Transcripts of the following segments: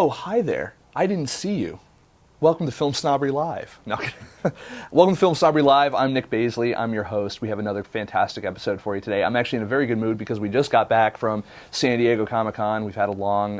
Oh, hi there. I didn't see you. Welcome to FilmSnobbery Live. No, welcome to FilmSnobbery Live. I'm Nick Baisley. I'm your host. We have another fantastic episode for you today. I'm actually in a very good mood because we just got back from San Diego Comic-Con. We've had a long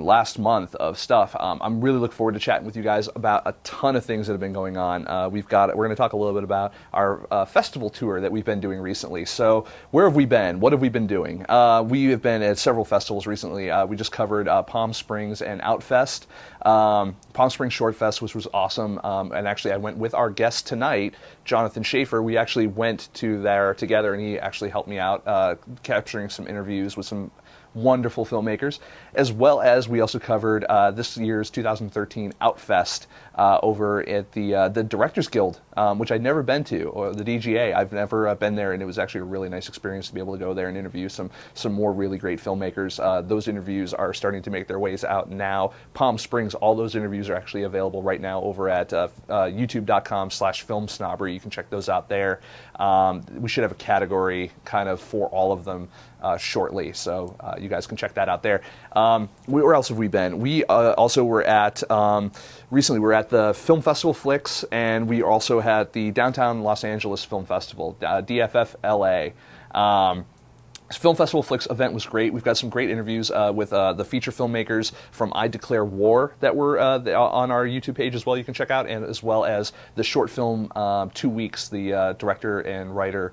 last month of stuff. I'm really looking forward to chatting with you guys about a ton of things that have been going on. We're going to talk a little bit about our festival tour that we've been doing recently. So where have we been? What have we been doing? We have been at several festivals recently. We just covered Palm Springs and Outfest. Palm Springs Short Fest, which was awesome, and actually I went with our guest tonight, Jonathan Schiefer. We actually went to there together, and he actually helped me out capturing some interviews with some wonderful filmmakers, as well as we also covered this year's 2013 Outfest over at the Directors Guild, which I'd never been to, or the DGA. I've never been there, and it was actually a really nice experience to be able to go there and interview some more really great filmmakers. Those interviews are starting to make their ways out now. Palm Springs, all those interviews are actually available right now over at youtube.com/FilmSnobbery. You can check those out there. We should have a category kind of for all of them shortly, so you guys can check that out there. Where else have we been? We also were at, recently we were at the Film Festival Flicks, and we also had the Downtown Los Angeles Film Festival, DFF LA. Film Festival Flicks event was great. We've got some great interviews with the feature filmmakers from I Declare War that were on our YouTube page as well. You can check out, and as well as the short film 2 Weeks, the director and writer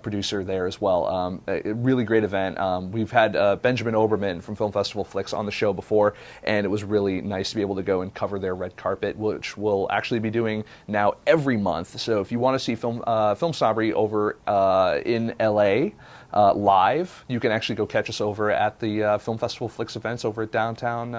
producer there as well. A really great event. We've had Benjamin Oberman from Film Festival Flicks on the show before, and it was really nice to be able to go and cover their red carpet, which we'll actually be doing now every month. So if you want to see FilmSnobbery over in LA, live, you can actually go catch us over at the Film Festival Flicks events over at downtown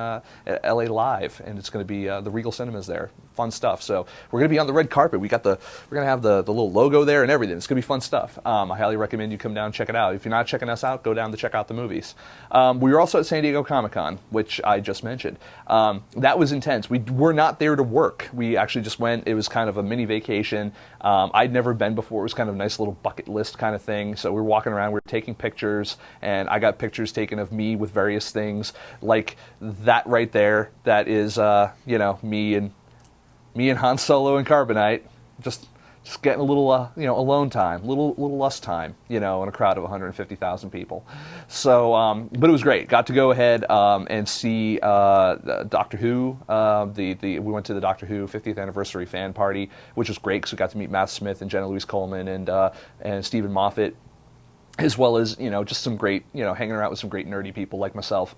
LA Live, and it's going to be the Regal Cinemas there. Fun stuff. So we're going to be on the red carpet. We're going to have the little logo there and everything. It's going to be fun stuff. I highly recommend you come down and check it out. If you're not checking us out, go down to check out the movies. We were also at San Diego Comic-Con, which I just mentioned. That was intense. We were not there to work. We actually just went. It was kind of a mini vacation. I'd never been before. It was kind of a nice little bucket list kind of thing. So we were walking around. We were taking pictures, and I got pictures taken of me with various things like that right there. That is, me and Han Solo and Carbonite, just getting a little, alone time, little us time, in a crowd of 150,000 people. So, but it was great. Got to go ahead and see Doctor Who. We went to the Doctor Who 50th anniversary fan party, which was great because we got to meet Matt Smith and Jenna Louise Coleman and Stephen Moffat, as well as just some great, hanging around with some great nerdy people like myself.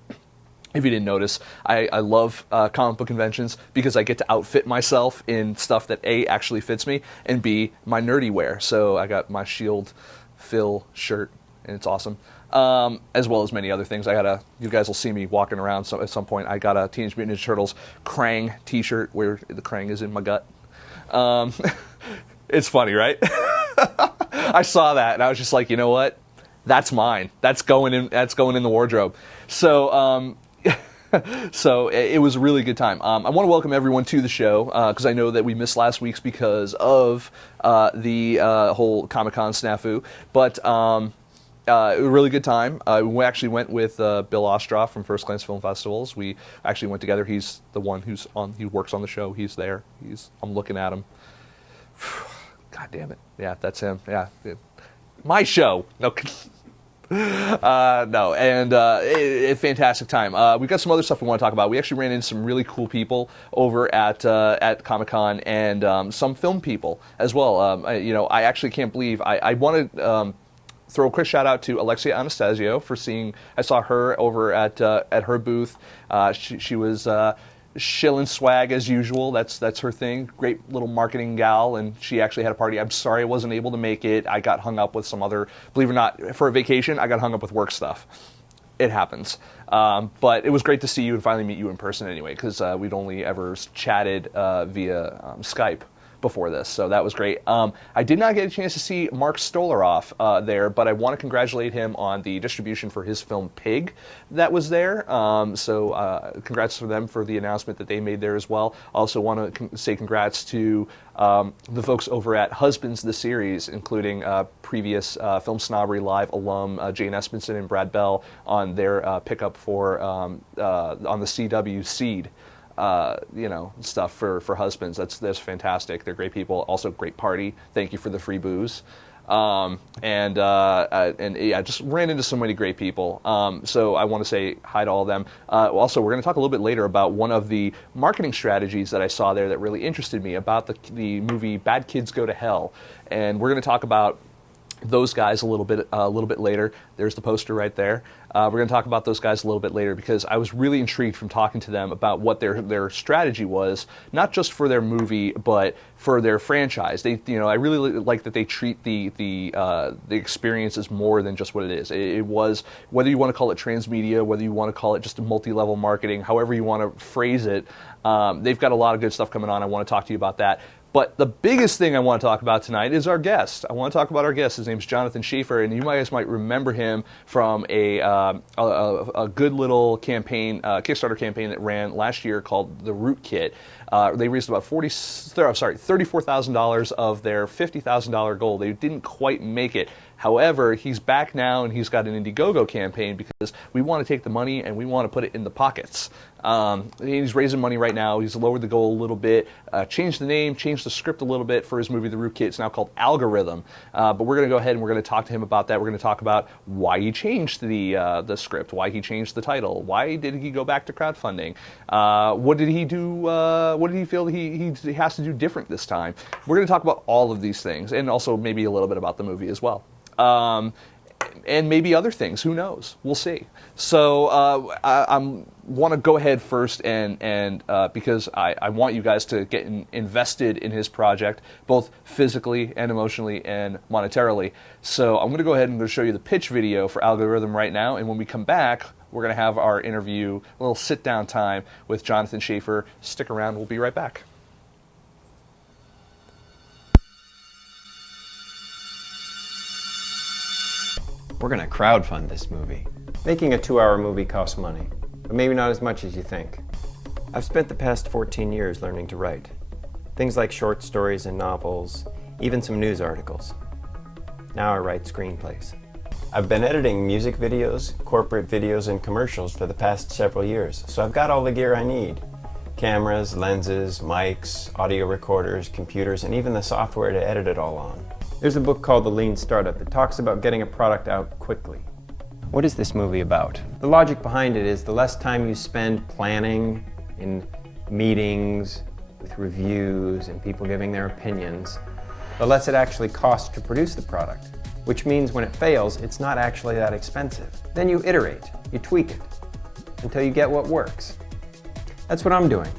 If you didn't notice, I love comic book conventions because I get to outfit myself in stuff that A, actually fits me, and B, my nerdy wear. So I got my Shield Phil shirt, and it's awesome. As well as many other things. You guys will see me walking around at some point. I got a Teenage Mutant Ninja Turtles Krang t-shirt where the Krang is in my gut. It's funny, right? I saw that, and I was just like, you know what? That's mine. That's going in the wardrobe. So, so it was a really good time. I want to welcome everyone to the show because I know that we missed last week's because of the whole Comic-Con snafu. But a really good time. We actually went with Bill Ostroff from First Glance Film Festivals. We actually went together. He's the one he works on the show. He's there. I'm looking at him. God damn it. Yeah, that's him. Yeah. My show. No. A fantastic time. We've got some other stuff we want to talk about. We actually ran into some really cool people over at Comic-Con and some film people as well. I actually can't believe I want to throw a quick shout out to Alexia Anastasio for seeing. I saw her over at her booth. She was shilling swag as usual. That's her thing. Great little marketing gal, and she actually had a party. I'm sorry I wasn't able to make it. I got hung up with some other, believe it or not, for a vacation, I got hung up with work stuff. It happens. But it was great to see you and finally meet you in person anyway, because we'd only ever chatted via Skype before this, so that was great. I did not get a chance to see Mark Stolaroff there, but I want to congratulate him on the distribution for his film Pig that was there. So congrats to them for the announcement that they made there as well. Also want to say congrats to the folks over at Husbands the Series, including previous FilmSnobbery Live alum Jane Espenson and Brad Bell on their pickup for on the CW Seed. Stuff for Husbands. That's fantastic. They're great people. Also, great party. Thank you for the free booze. And I just ran into so many great people. So I want to say hi to all of them. Also, we're going to talk a little bit later about one of the marketing strategies that I saw there that really interested me about the movie Bad Kids Go to Hell, and we're going to talk about those guys a little bit later. There's the poster right there. We're going to talk about those guys a little bit later because I was really intrigued from talking to them about what their strategy was, not just for their movie but for their franchise. I really like that they treat the experience as more than just what it is. It was, whether you want to call it transmedia, whether you want to call it just a multi-level marketing, however you want to phrase it, they've got a lot of good stuff coming on. I want to talk to you about that. But the biggest thing I want to talk about tonight is our guest. I want to talk about our guest. His name's Jonathan Schiefer, and you guys might remember him from a good little campaign, Kickstarter campaign that ran last year called the Root Kit. They raised about $34,000 of their $50,000 goal. They didn't quite make it. However, he's back now, and he's got an Indiegogo campaign because we want to take the money and we want to put it in the pockets. He's raising money right now. He's lowered the goal a little bit, changed the name, changed the script a little bit for his movie The Root Kit. It's now called Algorithm. But we're going to go ahead and we're going to talk to him about that. We're going to talk about why he changed the script, why he changed the title, why did he go back to crowdfunding, what did he do, what did he feel he has to do different this time. We're going to talk about all of these things, and also maybe a little bit about the movie as well. And maybe other things. Who knows? We'll see. So I want to go ahead first and because I want you guys to get invested in his project, both physically and emotionally and monetarily. So I'm going to go ahead and I'm going to show you the pitch video for Algorithm right now. And when we come back, we're going to have our interview, a little sit-down time with Jonathan Schiefer. Stick around. We'll be right back. We're going to crowdfund this movie. Making a 2-hour movie costs money, but maybe not as much as you think. I've spent the past 14 years learning to write. Things like short stories and novels, even some news articles. Now I write screenplays. I've been editing music videos, corporate videos, and commercials for the past several years, so I've got all the gear I need. Cameras, lenses, mics, audio recorders, computers, and even the software to edit it all on. There's a book called The Lean Startup that talks about getting a product out quickly. What is this movie about? The logic behind it is the less time you spend planning, in meetings, with reviews, and people giving their opinions, the less it actually costs to produce the product, which means when it fails, it's not actually that expensive. Then you iterate, you tweak it, until you get what works. That's what I'm doing.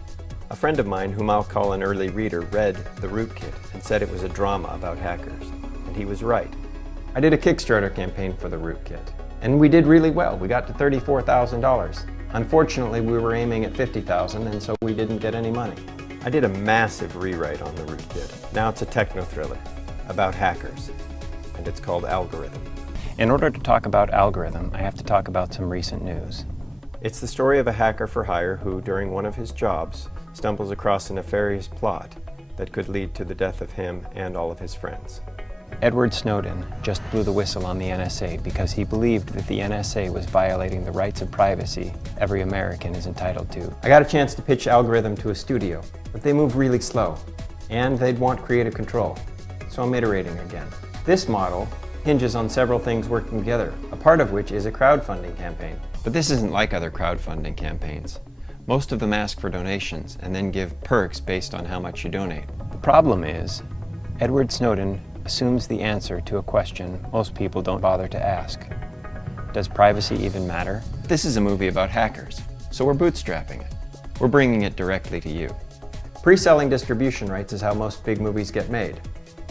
A friend of mine, whom I'll call an early reader, read The Root Kit and said it was a drama about hackers. And he was right. I did a Kickstarter campaign for The Root Kit, and we did really well. We got to $34,000. Unfortunately, we were aiming at $50,000, and so we didn't get any money. I did a massive rewrite on The Root Kit. Now it's a techno-thriller about hackers, and it's called Algorithm. In order to talk about Algorithm, I have to talk about some recent news. It's the story of a hacker for hire who, during one of his jobs, stumbles across a nefarious plot that could lead to the death of him and all of his friends. Edward Snowden just blew the whistle on the NSA because he believed that the NSA was violating the rights of privacy every American is entitled to. I got a chance to pitch Algorithm to a studio, but they move really slow, and they'd want creative control, so I'm iterating again. This model hinges on several things working together, a part of which is a crowdfunding campaign. But this isn't like other crowdfunding campaigns. Most of them ask for donations and then give perks based on how much you donate. The problem is, Edward Snowden assumes the answer to a question most people don't bother to ask. Does privacy even matter? This is a movie about hackers, so we're bootstrapping it. We're bringing it directly to you. Pre-selling distribution rights is how most big movies get made.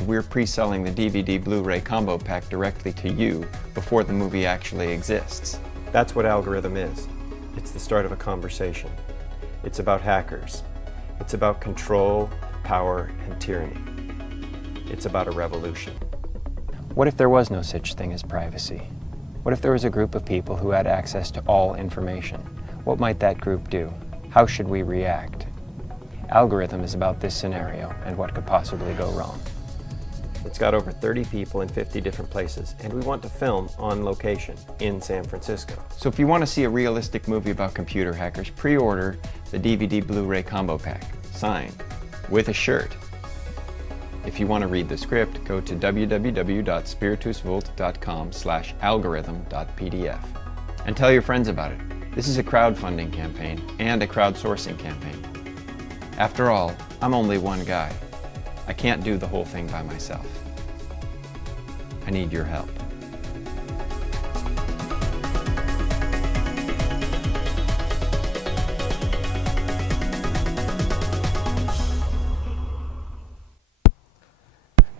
We're pre-selling the DVD Blu-ray combo pack directly to you before the movie actually exists. That's what Algorithm is. It's the start of a conversation. It's about hackers. It's about control, power, and tyranny. It's about a revolution. What if there was no such thing as privacy? What if there was a group of people who had access to all information? What might that group do? How should we react? Algorithm is about this scenario and what could possibly go wrong. It's got over 30 people in 50 different places, and we want to film on location in San Francisco. So if you want to see a realistic movie about computer hackers, pre-order the DVD Blu-ray combo pack, signed, with a shirt. If you want to read the script, go to www.spiritusvult.com/algorithm.pdf and tell your friends about it. This is a crowdfunding campaign and a crowdsourcing campaign. After all, I'm only one guy. I can't do the whole thing by myself. I need your help.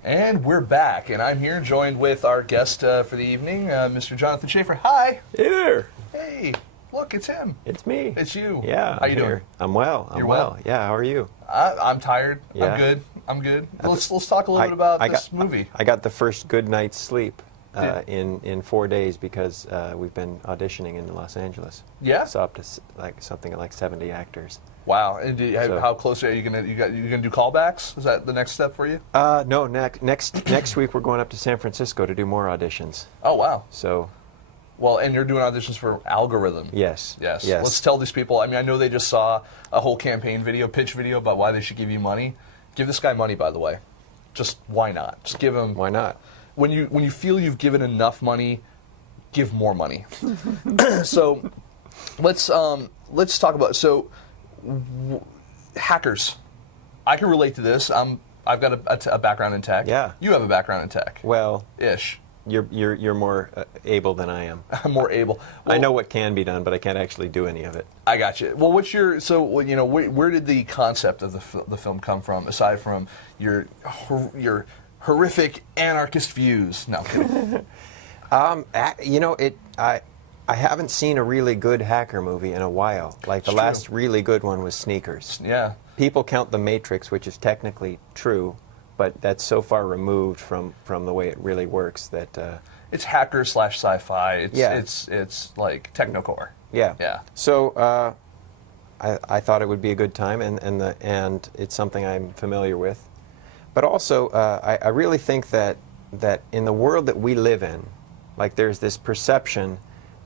And we're back, and I'm here joined with our guest for the evening, Mr. Jonathan Schiefer. Hi. Hey there. Hey, look, it's him. It's me. It's you. Yeah. How you doing? I'm well. You're well? Yeah. How are you? I'm tired. Yeah. I'm good. Let's talk a little bit about this movie. I got the first good night's sleep in 4 days because we've been auditioning in Los Angeles. Yeah. So up to something like 70 actors. Wow. And how close are you gonna do callbacks? Is that the next step for you? No. Next week we're going up to San Francisco to do more auditions. Oh wow. So. Well, and you're doing auditions for Algorithm. Yes. Let's tell these people. I mean, I know they just saw a whole campaign video, pitch video about why they should give you money. Give this guy money, by the way. Just why not? Just give him. Why not? When you feel you've given enough money, give more money. So, let's talk about hackers. I can relate to this. I've got a background in tech. Yeah. You have a background in tech. Well. Ish. You're more able than I am. I'm more able. Well, I know what can be done, but I can't actually do any of it. I got you. Well, where did the concept of the film come from, aside from your horrific anarchist views? No, I'm kidding. I haven't seen a really good hacker movie in a while. Like the last really good one was Sneakers. Yeah. People count The Matrix, which is technically true, but that's so far removed from the way it really works that it's hacker / sci-fi. It's like technocore. Yeah. Yeah. So I thought it would be a good time, and it's something I'm familiar with. But also, I really think that in the world that we live in, like there's this perception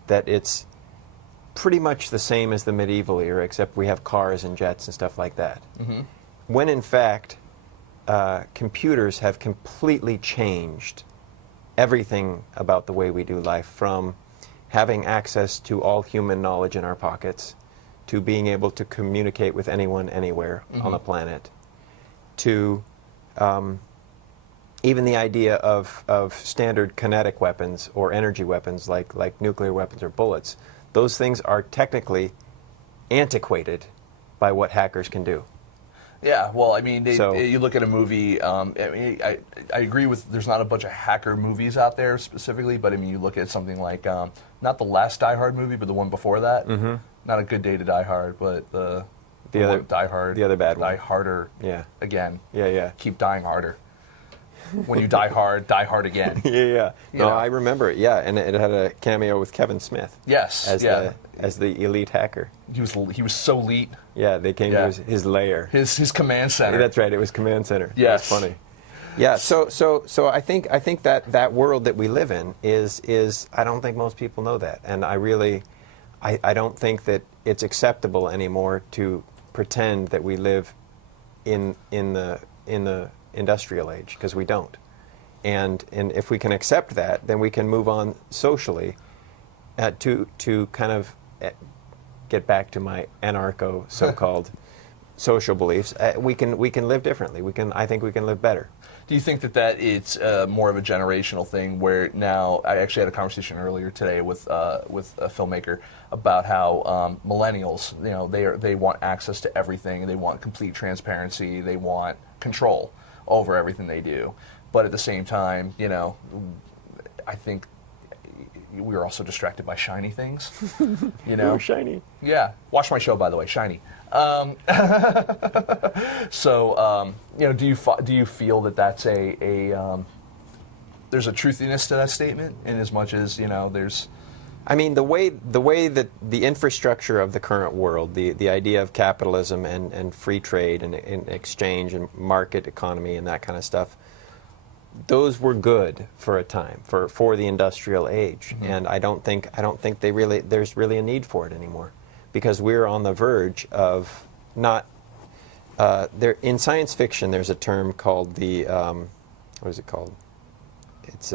that it's pretty much the same as the medieval era, except we have cars and jets and stuff like that. Mm-hmm. When in fact, computers have completely changed everything about the way we do life, from having access to all human knowledge in our pockets, to being able to communicate with anyone, anywhere on the planet, to even the idea of standard kinetic weapons or energy weapons like nuclear weapons or bullets. Those things are technically antiquated by what hackers can do. Yeah, well, I mean, you look at a movie. I agree with. There's not a bunch of hacker movies out there specifically, but I mean, you look at something like not the last Die Hard movie, but the one before that. Mm-hmm. Not A Good Day to Die Hard, but the other Die Hard, the other bad one. Die Harder. Yeah. Again. Yeah. Keep dying harder. When you die hard again. Yeah. No, I remember it. Yeah, and it had a cameo with Kevin Smith. Yes. As the elite hacker. He was so elite. Yeah, they came to his lair. His command center. Yeah, that's right. It was command center. Yes. That's funny. Yeah. So I think that world that we live in is I don't think most people know that, and I don't think that it's acceptable anymore to pretend that we live in the industrial age, because we don't. And if we can accept that, then we can move on socially to kind of get back to my anarcho so-called social beliefs. We can live differently. I think we can live better. Do you think that it's more of a generational thing, where now I actually had a conversation earlier today with a filmmaker about how millennials, they want access to everything, they want complete transparency, they want control over everything they do, but at the same time, I think we were also distracted by shiny things. You know, shiny. Yeah, watch my show, by the way, Shiny. So, you know, do you feel that that's there's a truthiness to that statement, in as much as, you know, there's. I mean, the way that the infrastructure of the current world, the idea of capitalism and free trade and exchange and market economy and that kind of stuff, those were good for a time, for the industrial age, and I don't think there's really a need for it anymore, because we're on the verge of not. There in science fiction, there's a term called the what is it called? It's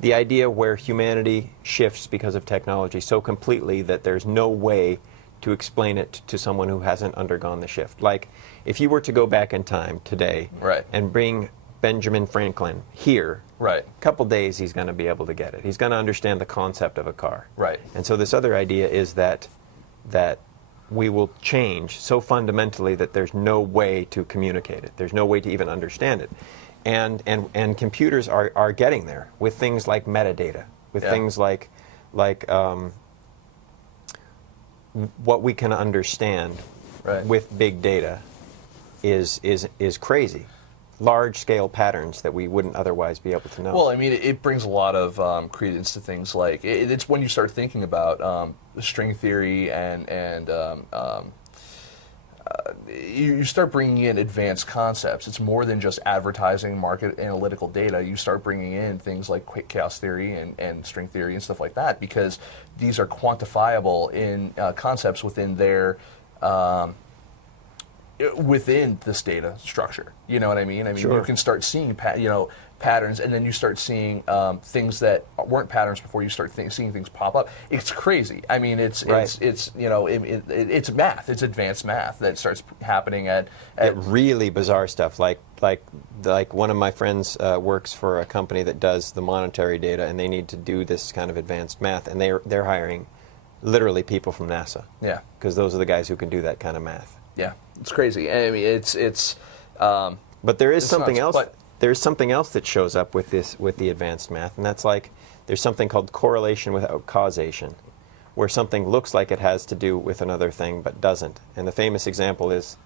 the idea where humanity shifts because of technology so completely that there's no way to explain it to someone who hasn't undergone the shift. Like, if you were to go back in time today, right, and bring Benjamin Franklin here, right, a couple days he's going to be able to get it. He's going to understand the concept of a car. Right. And so this other idea is that we will change so fundamentally that there's no way to communicate it. There's no way to even understand it. And computers are getting there with things like metadata, with things like what we can understand with big data is crazy. Large-scale patterns that we wouldn't otherwise be able to know. Well, I mean, it brings a lot of credence to things like it's when you start thinking about string theory and you start bringing in advanced concepts. It's more than just advertising, market analytical data. You start bringing in things like quick chaos theory and string theory and stuff like that, because these are quantifiable in concepts within their within this data structure. You know what I mean? I mean, sure. You can start seeing patterns, and then you start seeing things that weren't patterns before. You start seeing things pop up. It's crazy. I mean, it's you know, it's math. It's advanced math that starts happening at really bizarre stuff. Like one of my friends works for a company that does the monetary data, and they need to do this kind of advanced math, and they're hiring literally people from NASA. Yeah, because those are the guys who can do that kind of math. Yeah, it's crazy. I mean, it's. But there is something nuts, else. but There's something else that shows up with the advanced math, and that's like there's something called correlation without causation, where something looks like it has to do with another thing but doesn't. And the famous example is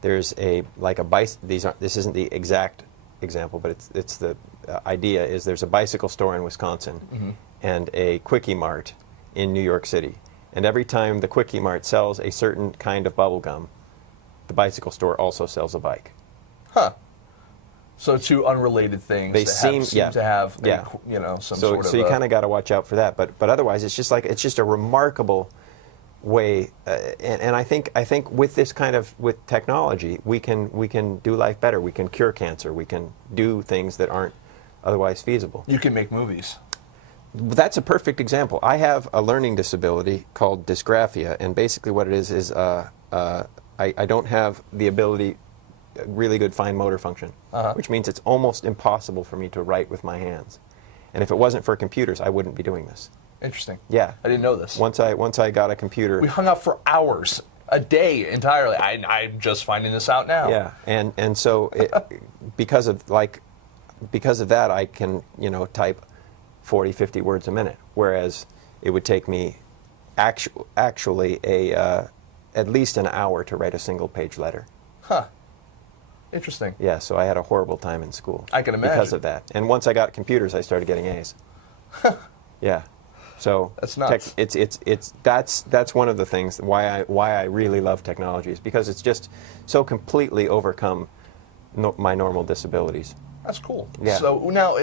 there's this isn't the exact example, but it's the idea is there's a bicycle store in Wisconsin and a Quickie Mart in New York City. And every time the Quickie Mart sells a certain kind of bubble gum, the bicycle store also sells a bike. Huh. So two unrelated things They that seem to have you know, some sort of. So you kind of got to watch out for that. But otherwise, it's just a remarkable way. And I think with this kind of with technology, we can do life better. We can cure cancer. We can do things that aren't otherwise feasible. You can make movies. That's a perfect example. I have a learning disability called dysgraphia, and basically what it is I don't have the ability, really good fine motor function, which means it's almost impossible for me to write with my hands. And if it wasn't for computers, I wouldn't be doing this. Interesting. Yeah. I didn't know this. Once I got a computer. We hung out for hours, a day entirely. I'm just finding this out now. Yeah, and so because of that, I can type 40, 50 words a minute, whereas it would take me actually at least an hour to write a single-page letter. Huh. Interesting. Yeah, so I had a horrible time in school. I can imagine. Because of that. And once I got computers, I started getting A's. Yeah. So that's nuts. That's one of the things why I really love technology, is because it's just so completely overcome my normal disabilities. That's cool. Yeah. So now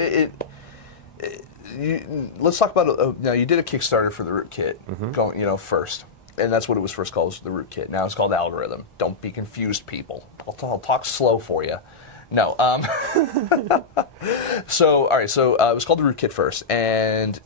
let's talk about now. You did a Kickstarter for the rootkit, going first, and that's what it was first called, was the rootkit. Now it's called Algorithm. Don't be confused, people. I'll talk slow for you. No. So all right. So it was called the rootkit first, and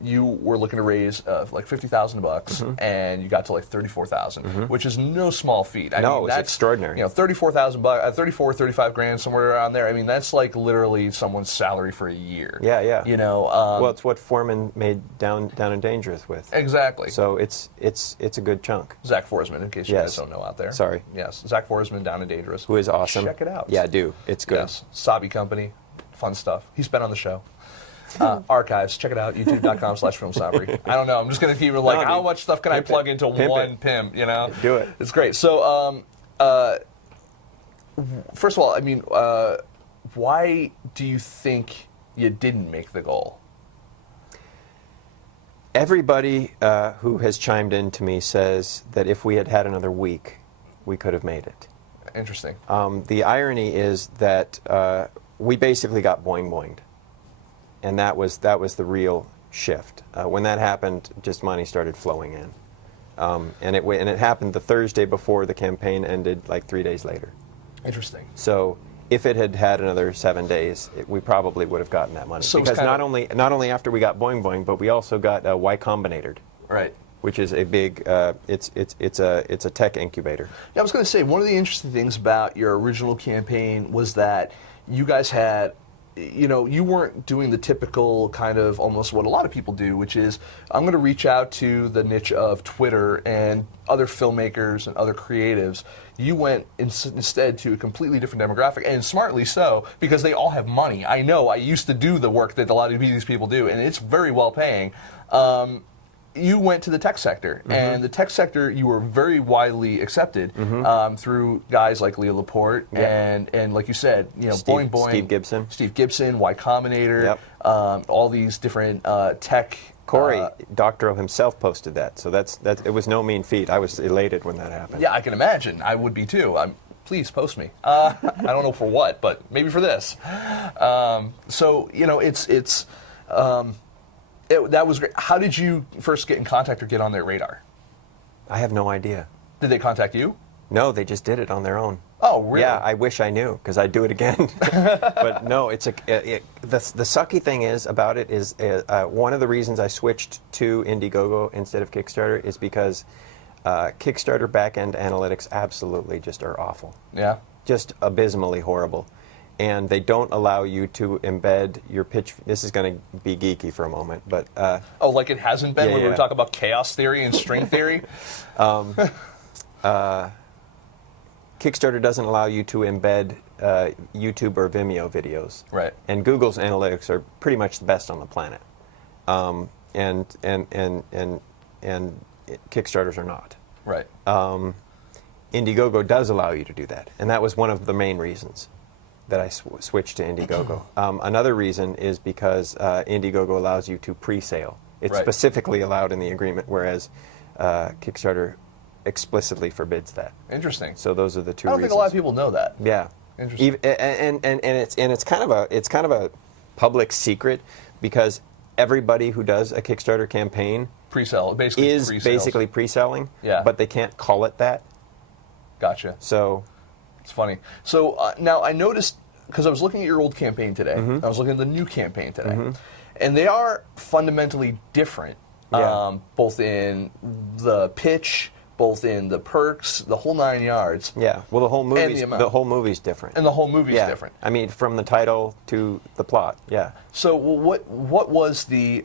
you were looking to raise like $50,000, and you got to like $34,000, which is no small feat. I mean, that's extraordinary. $34,000, 34, 35 grand, somewhere around there. I mean, that's like literally someone's salary for a year. Yeah, yeah. Well, it's what Foreman made Down and Dangerous with. Exactly. So it's a good chunk. Zach Forsman, in case you guys don't know out there. Sorry. Yes, Zach Forsman, Down and Dangerous. Who is awesome. Check it out. Yeah, do. It's good. Yes. Sabi Company, fun stuff. He's been on the show. Archives, check it out, youtube.com/FilmSnobbery. I don't know, I'm just going to keep it like, No, how dude, much stuff can I plug into Pimp one it. pimp, you know? Do it. It's great. So, first of all, I mean, why do you think you didn't make the goal? Everybody who has chimed in to me says that if we had had another week, we could have made it. Interesting. The irony is that we basically got boinged, and that was the real shift. When that happened, just money started flowing in, and it happened the Thursday before the campaign ended, like 3 days later. Interesting. So if it had had another 7 days, we probably would have gotten that money. So because not only after we got boing, but we also got Y Combinator, Right. which is a big it's a tech incubator. Yeah, I was going to say, one of the interesting things about your original campaign was that you guys had, you know, you weren't doing the typical kind of almost what a lot of people do, which is, I'm going to reach out to the niche of Twitter and other filmmakers and other creatives. You went instead to a completely different demographic, and smartly so, because they all have money. I know, I used to do the work that a lot of these people do, and it's very well paying. You went to the tech sector, and the tech sector, you were very widely accepted through guys like Leo Laporte and like you said, you know, Steve Gibson, Y Combinator, all these different tech. Corey Doctorow himself posted that, so that's it was no mean feat. I was elated when that happened. Yeah, I can imagine. I would be too. Please post me. I don't know for what, but maybe for this. So you know, that was great. How did you first get in contact or get on their radar? I have no idea. Did they contact you? No, they just did it on their own. Oh, really? Yeah, I wish I knew, because I'd do it again. But no, the sucky thing is about it is one of the reasons I switched to Indiegogo instead of Kickstarter is because Kickstarter back-end analytics absolutely just are awful. Yeah. Just abysmally horrible. And they don't allow you to embed your pitch. This is going to be geeky for a moment, but... like it hasn't been when we were talking about chaos theory and string theory? Kickstarter doesn't allow you to embed YouTube or Vimeo videos. Right. And Google's analytics are pretty much the best on the planet. And Kickstarters are not. Right. Indiegogo does allow you to do that, and that was one of the main reasons that I switched to Indiegogo. Another reason is because Indiegogo allows you to pre-sale. It's specifically allowed in the agreement, whereas Kickstarter explicitly forbids that. Interesting. So those are the two reasons. I don't think a lot of people know that. Yeah. Interesting. And it's kind of a public secret, because everybody who does a Kickstarter campaign pre-sell is basically pre-selling. Yeah. But they can't call it that. Gotcha. So it's funny. So now I noticed, because I was looking at your old campaign today, I was looking at the new campaign today, and they are fundamentally different, both in the pitch, both in the perks, the whole 9 yards. Yeah. Well, the whole movie's different. And the whole movie's different. I mean, from the title to the plot. Yeah. So what was the?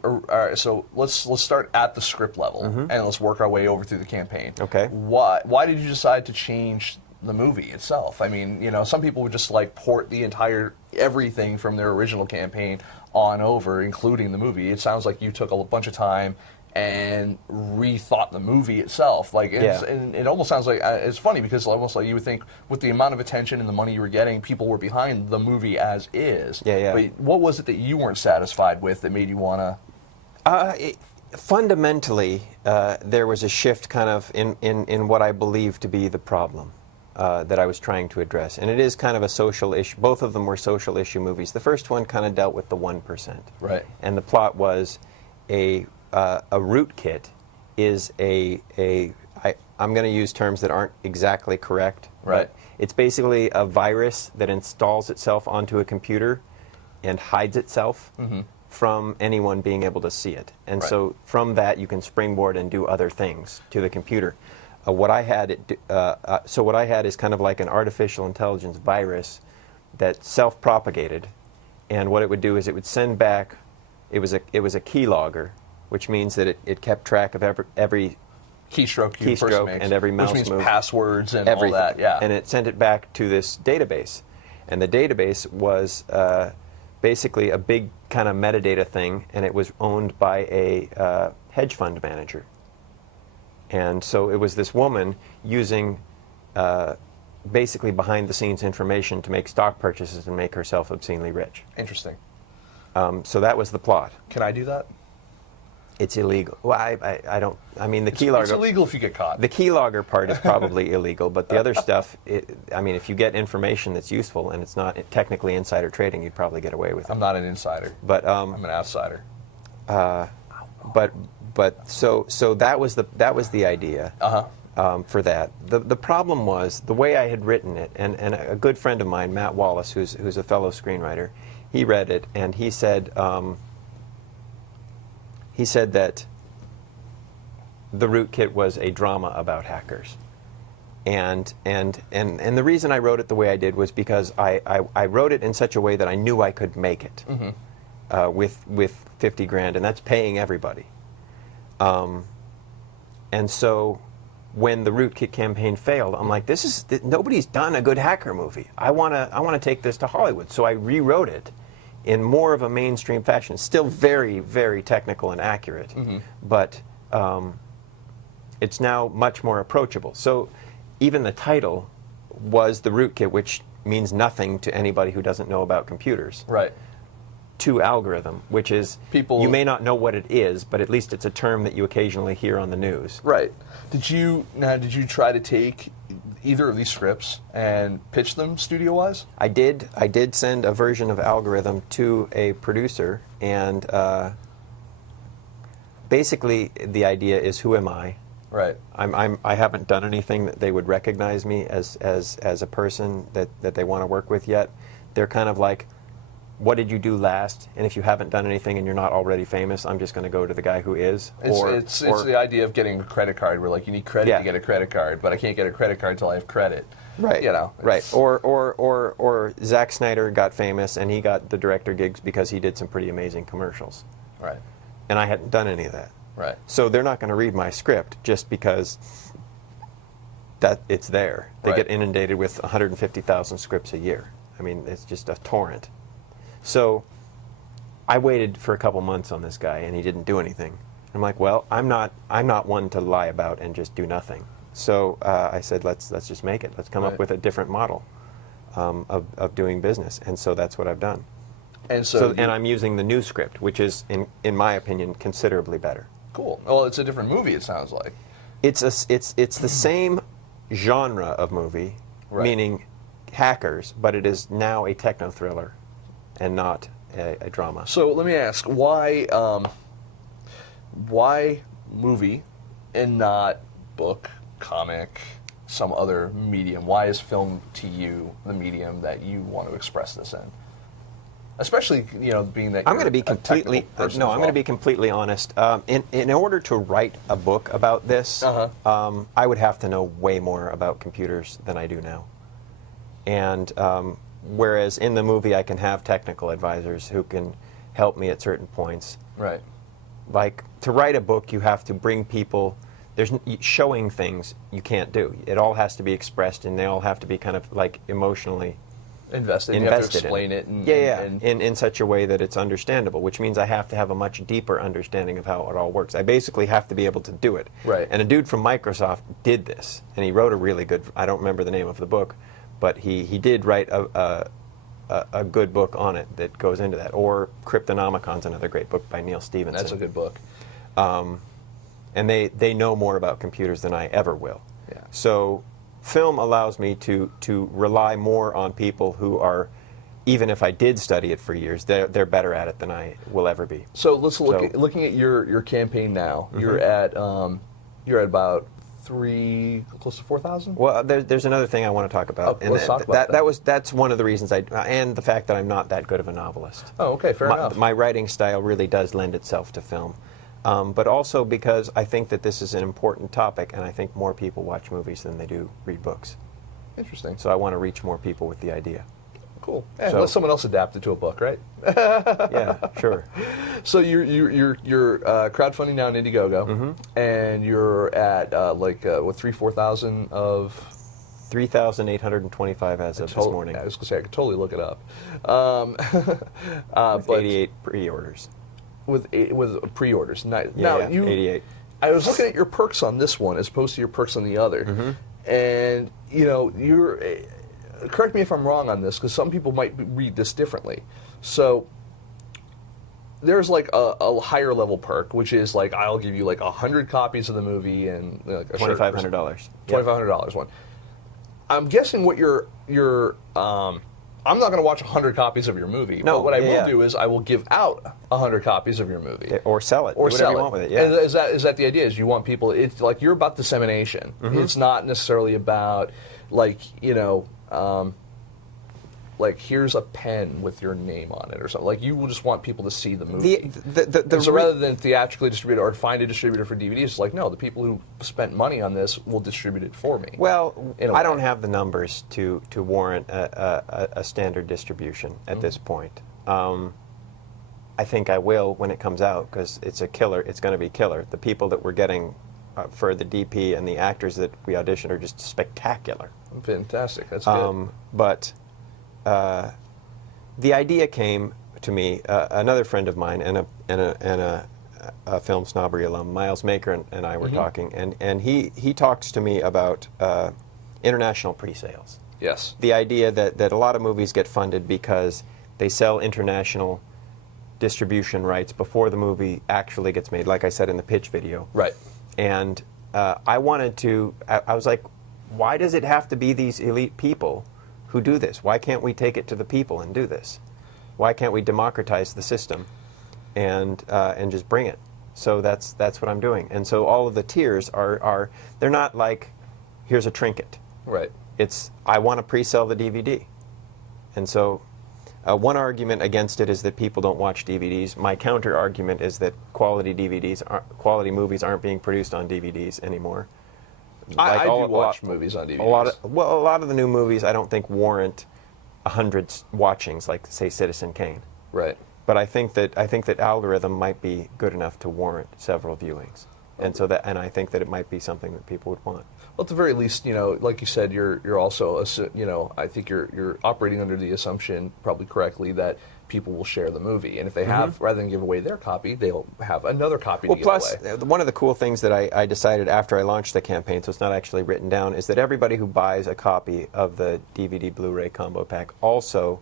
So let's start at the script level and let's work our way over through the campaign. Okay. Why did you decide to change the movie itself? I mean, you know, some people would just like port the entire everything from their original campaign on over, including the movie. It sounds like you took a bunch of time and rethought the movie itself. Like, and it almost sounds like it's funny, because almost like you would think with the amount of attention and the money you were getting, people were behind the movie as is. Yeah. But what was it that you weren't satisfied with that made you want to? Fundamentally, there was a shift kind of in what I believe to be the problem that I was trying to address. And it is kind of a social issue. Both of them were social issue movies. The first one kind of dealt with the 1%. Right. And the plot was a rootkit is I'm going to use terms that aren't exactly correct. Right. But it's basically a virus that installs itself onto a computer and hides itself from anyone being able to see it. And so from that you can springboard and do other things to the computer. What I had is kind of like an artificial intelligence virus that self-propagated, and what it would do is it would send back. It was a keylogger, which means that it kept track of every keystroke makes, and every mouse move, which means move, passwords and everything. all that. Yeah. And it sent it back to this database, and the database was basically a big kind of metadata thing, and it was owned by a hedge fund manager. And so it was this woman using basically behind-the-scenes information to make stock purchases and make herself obscenely rich. Interesting. So that was the plot. Can I do that? It's illegal. Well, I don't. I mean, the It's keylogger. illegal if you get caught. The keylogger part is probably illegal, but the other stuff, I mean, if you get information that's useful and it's not technically insider trading, you'd probably get away with it. I'm not an insider. But I'm an outsider. but so that was the idea for that. The problem was the way I had written it, and a good friend of mine, Matt Wallace, who's a fellow screenwriter, he read it and he said that the rootkit was a drama about hackers. And the reason I wrote it the way I did was because I wrote it in such a way that I knew I could make it with 50 grand, and that's paying everybody. And so when the rootkit campaign failed, I'm like, nobody's done a good hacker movie. I want to take this to Hollywood. So I rewrote it in more of a mainstream fashion. Still very, very technical and accurate, but it's now much more approachable. So even the title was the rootkit, which means nothing to anybody who doesn't know about computers. Right. To algorithm, which is, you may not know what it is, but at least it's a term that you occasionally hear on the news. Right. Did you try to take either of these scripts and pitch them studio-wise? I did send a version of algorithm to a producer, and basically the idea is, who am I? Right. I haven't done anything that they would recognize me as a person that they want to work with yet. They're kind of like, what did you do last? And if you haven't done anything and you're not already famous, I'm just going to go to the guy who is. It's the idea of getting a credit card where, like, you need credit to get a credit card, but I can't get a credit card until I have credit. Right. You know. Right. Or Zack Snyder got famous and he got the director gigs because he did some pretty amazing commercials. Right. And I hadn't done any of that. Right. So they're not going to read my script just because that it's there. They get inundated with 150,000 scripts a year. I mean, it's just a torrent. So I waited for a couple months on this guy, and he didn't do anything. I'm like, well, I'm not one to lie about and just do nothing. So I said, let's just make it. Let's come up with a different model of doing business, and so that's what I've done. And and I'm using the new script, which is, in my opinion, considerably better. Cool. Well, it's a different movie, it sounds like. It's the same genre of movie, meaning hackers, but it is now a techno thriller and not a drama. So let me ask, why movie and not book, comic, some other medium? Why is film to you the medium that you want to express this in? Especially, being that I'm going to be completely I'm going to be completely honest. In order to write a book about this, I would have to know way more about computers than I do now. And whereas in the movie I can have technical advisors who can help me at certain points. Right. Like, to write a book, you have to bring people. There's showing things you can't do. It all has to be expressed, and they all have to be kind of like emotionally invested. You have to explain it. In such a way that it's understandable, which means I have to have a much deeper understanding of how it all works. I basically have to be able to do it. Right. And a dude from Microsoft did this, and he wrote a really good, I don't remember the name of the book, but he did write a good book on it that goes into that. Or Cryptonomicon's another great book by Neil Stephenson. That's a good book. And they know more about computers than I ever will. Yeah. So film allows me to rely more on people who are, even if I did study it for years, they're better at it than I will ever be. So let's looking at your campaign now. You're at about close to 4,000. Well, there's another thing I want to talk about. And let's talk about that. That's one of the reasons and the fact that I'm not that good of a novelist. Oh, okay, fair enough. My writing style really does lend itself to film. But also because I think that this is an important topic, and I think more people watch movies than they do read books. Interesting. So I want to reach more people with the idea. Cool. Yeah, let someone else adapt it to a book, right? Yeah, sure. So you're crowdfunding now on Indiegogo, and you're at 4,000 of 3,825 as of this morning. I was going to say, I could totally look it up. With 88 pre-orders. With pre-orders. Nice. Yeah, Now, 88. I was looking at your perks on this one as opposed to your perks on the other. And, you're... correct me if I'm wrong on this, because some people might read this differently. So... there's like a higher level perk, which is like I'll give you like 100 copies of the movie and like a $2,500. $2,500 one. I'm guessing what you're I'm not going to watch 100 copies of your movie. No, but what I will do is I will give out 100 copies of your movie, or sell it, or do sell whatever it. you want with it. Yeah. And is that the idea? Is you want people? It's like you're about dissemination. It's not necessarily about like like here's a pen with your name on it or something. Like you will just want people to see the movie. So rather than theatrically distribute it or find a distributor for DVDs, it's like no, the people who spent money on this will distribute it for me. Well, I don't have the numbers to warrant a standard distribution at this point. I think I will when it comes out because it's a killer. It's going to be killer. The people that we're getting for the DP and the actors that we auditioned are just spectacular. Fantastic. That's good. But the idea came to me. Another friend of mine and a FilmSnobbery alum, Miles Maker, and I were talking, and he talks to me about international pre-sales. Yes. The idea that a lot of movies get funded because they sell international distribution rights before the movie actually gets made, like I said in the pitch video. Right. And I wanted to, I was like, why does it have to be these elite people who do this? Why can't we take it to the people and do this? Why can't we democratize the system and just bring it? So that's what I'm doing. And so all of the tiers are they're not like, here's a trinket. Right. It's, I want to pre-sell the DVD. And so one argument against it is that people don't watch DVDs. My counter argument is that quality movies aren't being produced on DVDs anymore. I do watch movies on DVDs. A lot of the new movies I don't think warrant 100 watchings, like say Citizen Kane. Right. But I think that algorithm might be good enough to warrant several viewings, and I think that it might be something that people would want. Well, at the very least, like you said, you're also, I think you're operating under the assumption, probably correctly, that people will share the movie, and if they have, rather than give away their copy, they'll have another copy to give away. Plus, one of the cool things that I decided after I launched the campaign, so it's not actually written down, is that everybody who buys a copy of the DVD Blu-ray combo pack also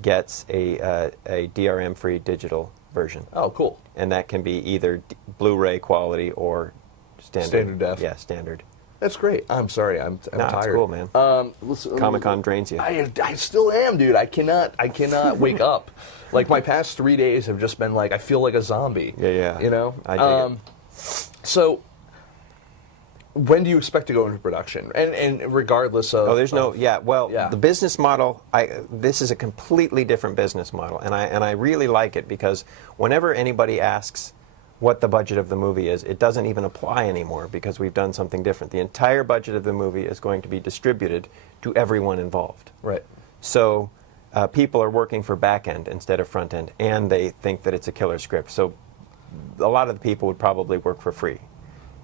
gets a DRM-free digital version. Oh, cool. And that can be either Blu-ray quality or standard. Standard def. Yeah, standard. That's great. I'm sorry. I'm tired. It's cool, man. Comic-Con drains you. I still am, dude. I cannot wake up. Like my past 3 days have just been like I feel like a zombie. Yeah. I dig it. So when do you expect to go into production? And regardless of the business model, this is a completely different business model, and I really like it because whenever anybody asks what the budget of the movie is, it doesn't even apply anymore because we've done something different. The entire budget of the movie is going to be distributed to everyone involved. Right. So people are working for back end instead of front end, and they think that it's a killer script. So a lot of the people would probably work for free.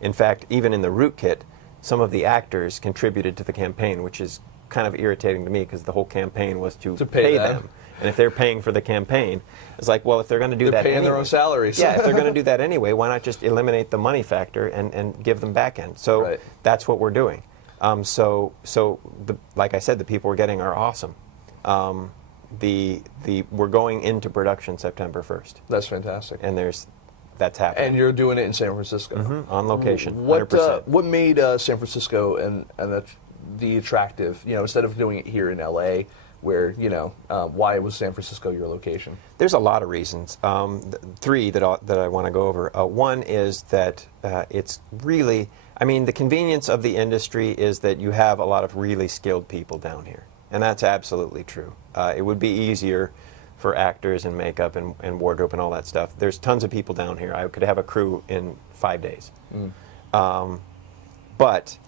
In fact, even in the rootkit, some of the actors contributed to the campaign, which is kind of irritating to me because the whole campaign was to pay them. And if they're paying for the campaign, it's like, well, if they're going to do that anyway. They're paying their own salaries. Yeah, if they're going to do that anyway, why not just eliminate the money factor and give them back end? So that's what we're doing. Like I said, the people we're getting are awesome. We're going into production September 1st. That's fantastic. And that's happening. And you're doing it in San Francisco. On location, 100%. What made San Francisco and the attractive, instead of doing it here in LA, where, why was San Francisco your location? There's a lot of reasons. Three that I want to go over. One is that it's really, the convenience of the industry is that you have a lot of really skilled people down here. And that's absolutely true. It would be easier for actors and makeup and wardrobe and all that stuff. There's tons of people down here. I could have a crew in 5 days. But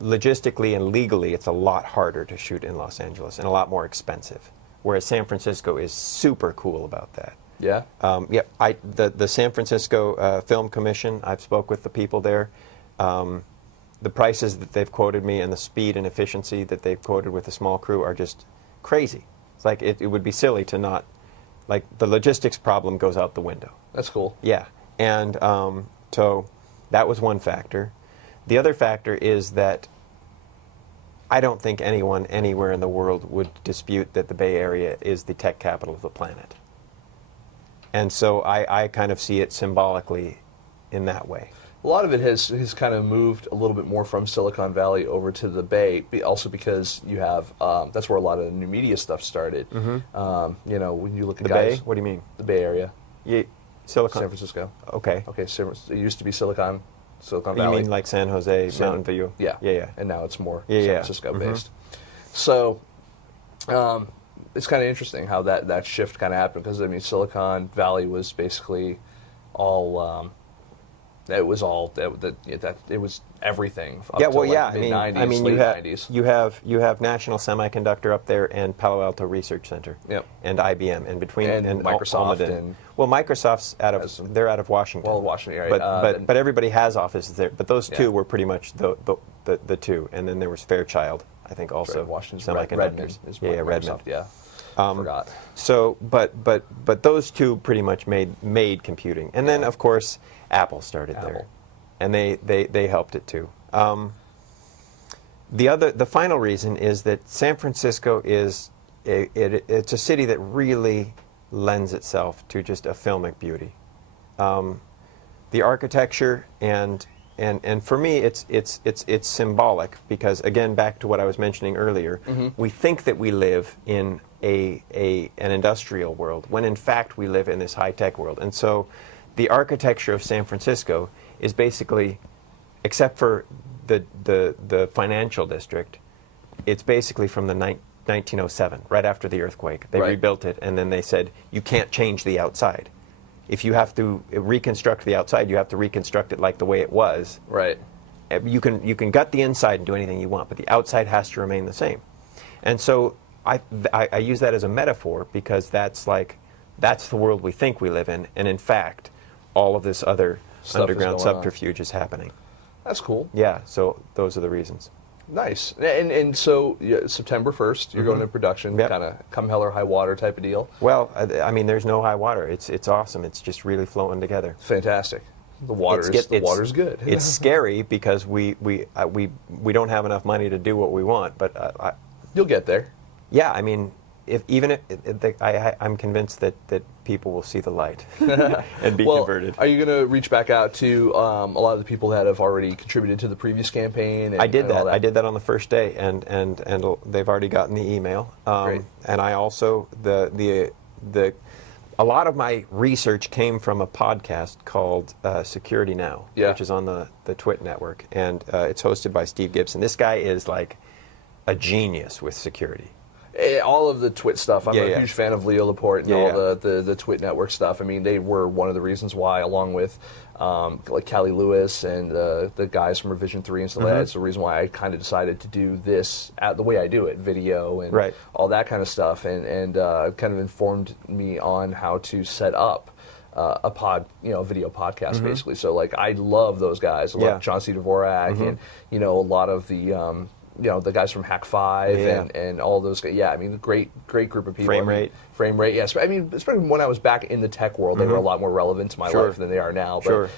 logistically and legally, it's a lot harder to shoot in Los Angeles and a lot more expensive. Whereas San Francisco is super cool about that. Yeah? The San Francisco Film Commission, I've spoke with the people there. the prices that they've quoted me and the speed and efficiency that they've quoted with a small crew are just crazy. It's like it would be silly to not, like, the logistics problem goes out the window. That's cool. Yeah, and so that was one factor. The other factor is that I don't think anyone anywhere in the world would dispute that the Bay Area is the tech capital of the planet. And so I kind of see it symbolically in that way. A lot of it has kind of moved a little bit more from Silicon Valley over to the Bay, also because you have that's where a lot of the new media stuff started. You know, when you look at The guys, Bay? What do you mean? The Bay Area, Silicon. San Francisco. Okay. Okay, it used to be Silicon You Valley. mean like San Jose, Mountain View? Yeah, Yeah. And now it's more Yeah, San yeah. Francisco based. So it's kind of interesting how that shift kind of happened, because I mean Silicon Valley was basically all. It was all it was everything. Up Yeah, to well, like yeah. mid-90s, I mean, late you have 90s. you have National Semiconductor up there and Palo Alto Research Center. Yep. And IBM and between And Microsoft Almaden. and- Well, Microsoft's they're out of Washington. Well, Washington area. But everybody has offices there. But those two Yeah. were pretty much the two. And then there was Fairchild, I think, also Washington's semiconductors. Redmond is Redmond. Microsoft. Yeah, forgot. So, but those two pretty much made computing, and then of course Apple started there, and they helped it too. The final reason is that San Francisco is it's a city that really lends itself to just a filmic beauty. The architecture and for me it's symbolic, because again, back to what I was mentioning earlier, we think that we live in an industrial world when in fact we live in this high-tech world. And so the architecture of San Francisco is basically, except for the financial district, it's basically from the 1907, right after the earthquake. They rebuilt it, and then they said, you can't change the outside. If you have to reconstruct the outside, you have to reconstruct it like the way it was. Right. You can gut the inside and do anything you want, but the outside has to remain the same. And so I use that as a metaphor, because that's the world we think we live in, and in fact, all of this other Stuff underground is going on. subterfuge is happening. That's cool. Yeah, so those are the reasons. Nice. And so September 1st, you're going into production, Yep. kind of come hell or high water type of deal. Well, I mean, there's no high water. It's awesome. It's just really flowing together. Fantastic. The water's good. It's scary because we don't have enough money to do what we want, but You'll get there. yeah, I mean, I'm convinced that people will see the light and be converted. Are you going to reach back out to a lot of the people that have already contributed to the previous campaign? I did and all that. I did that on the first day, and they've already gotten the email. Great. And I also a lot of my research came from a podcast called Security Now, which is on the Twit network, and it's hosted by Steve Gibson. This guy is like a genius with security. All of the Twit stuff. I'm a huge fan of Leo Laporte and all the Twit network stuff. I mean, they were one of the reasons why, along with like Callie Lewis and the guys from Revision 3 and stuff like that, it's the reason why I kind of decided to do this the way I do it, video and all that kind of stuff, and kind of informed me on how to set up a video podcast, basically. So like, I love those guys. I love John C. Dvorak and a lot of the the guys from Hack 5 and all those guys. Yeah, I mean, great group of people. Frame rate, yes. I mean, especially when I was back in the tech world, they were a lot more relevant to my life than they are now. But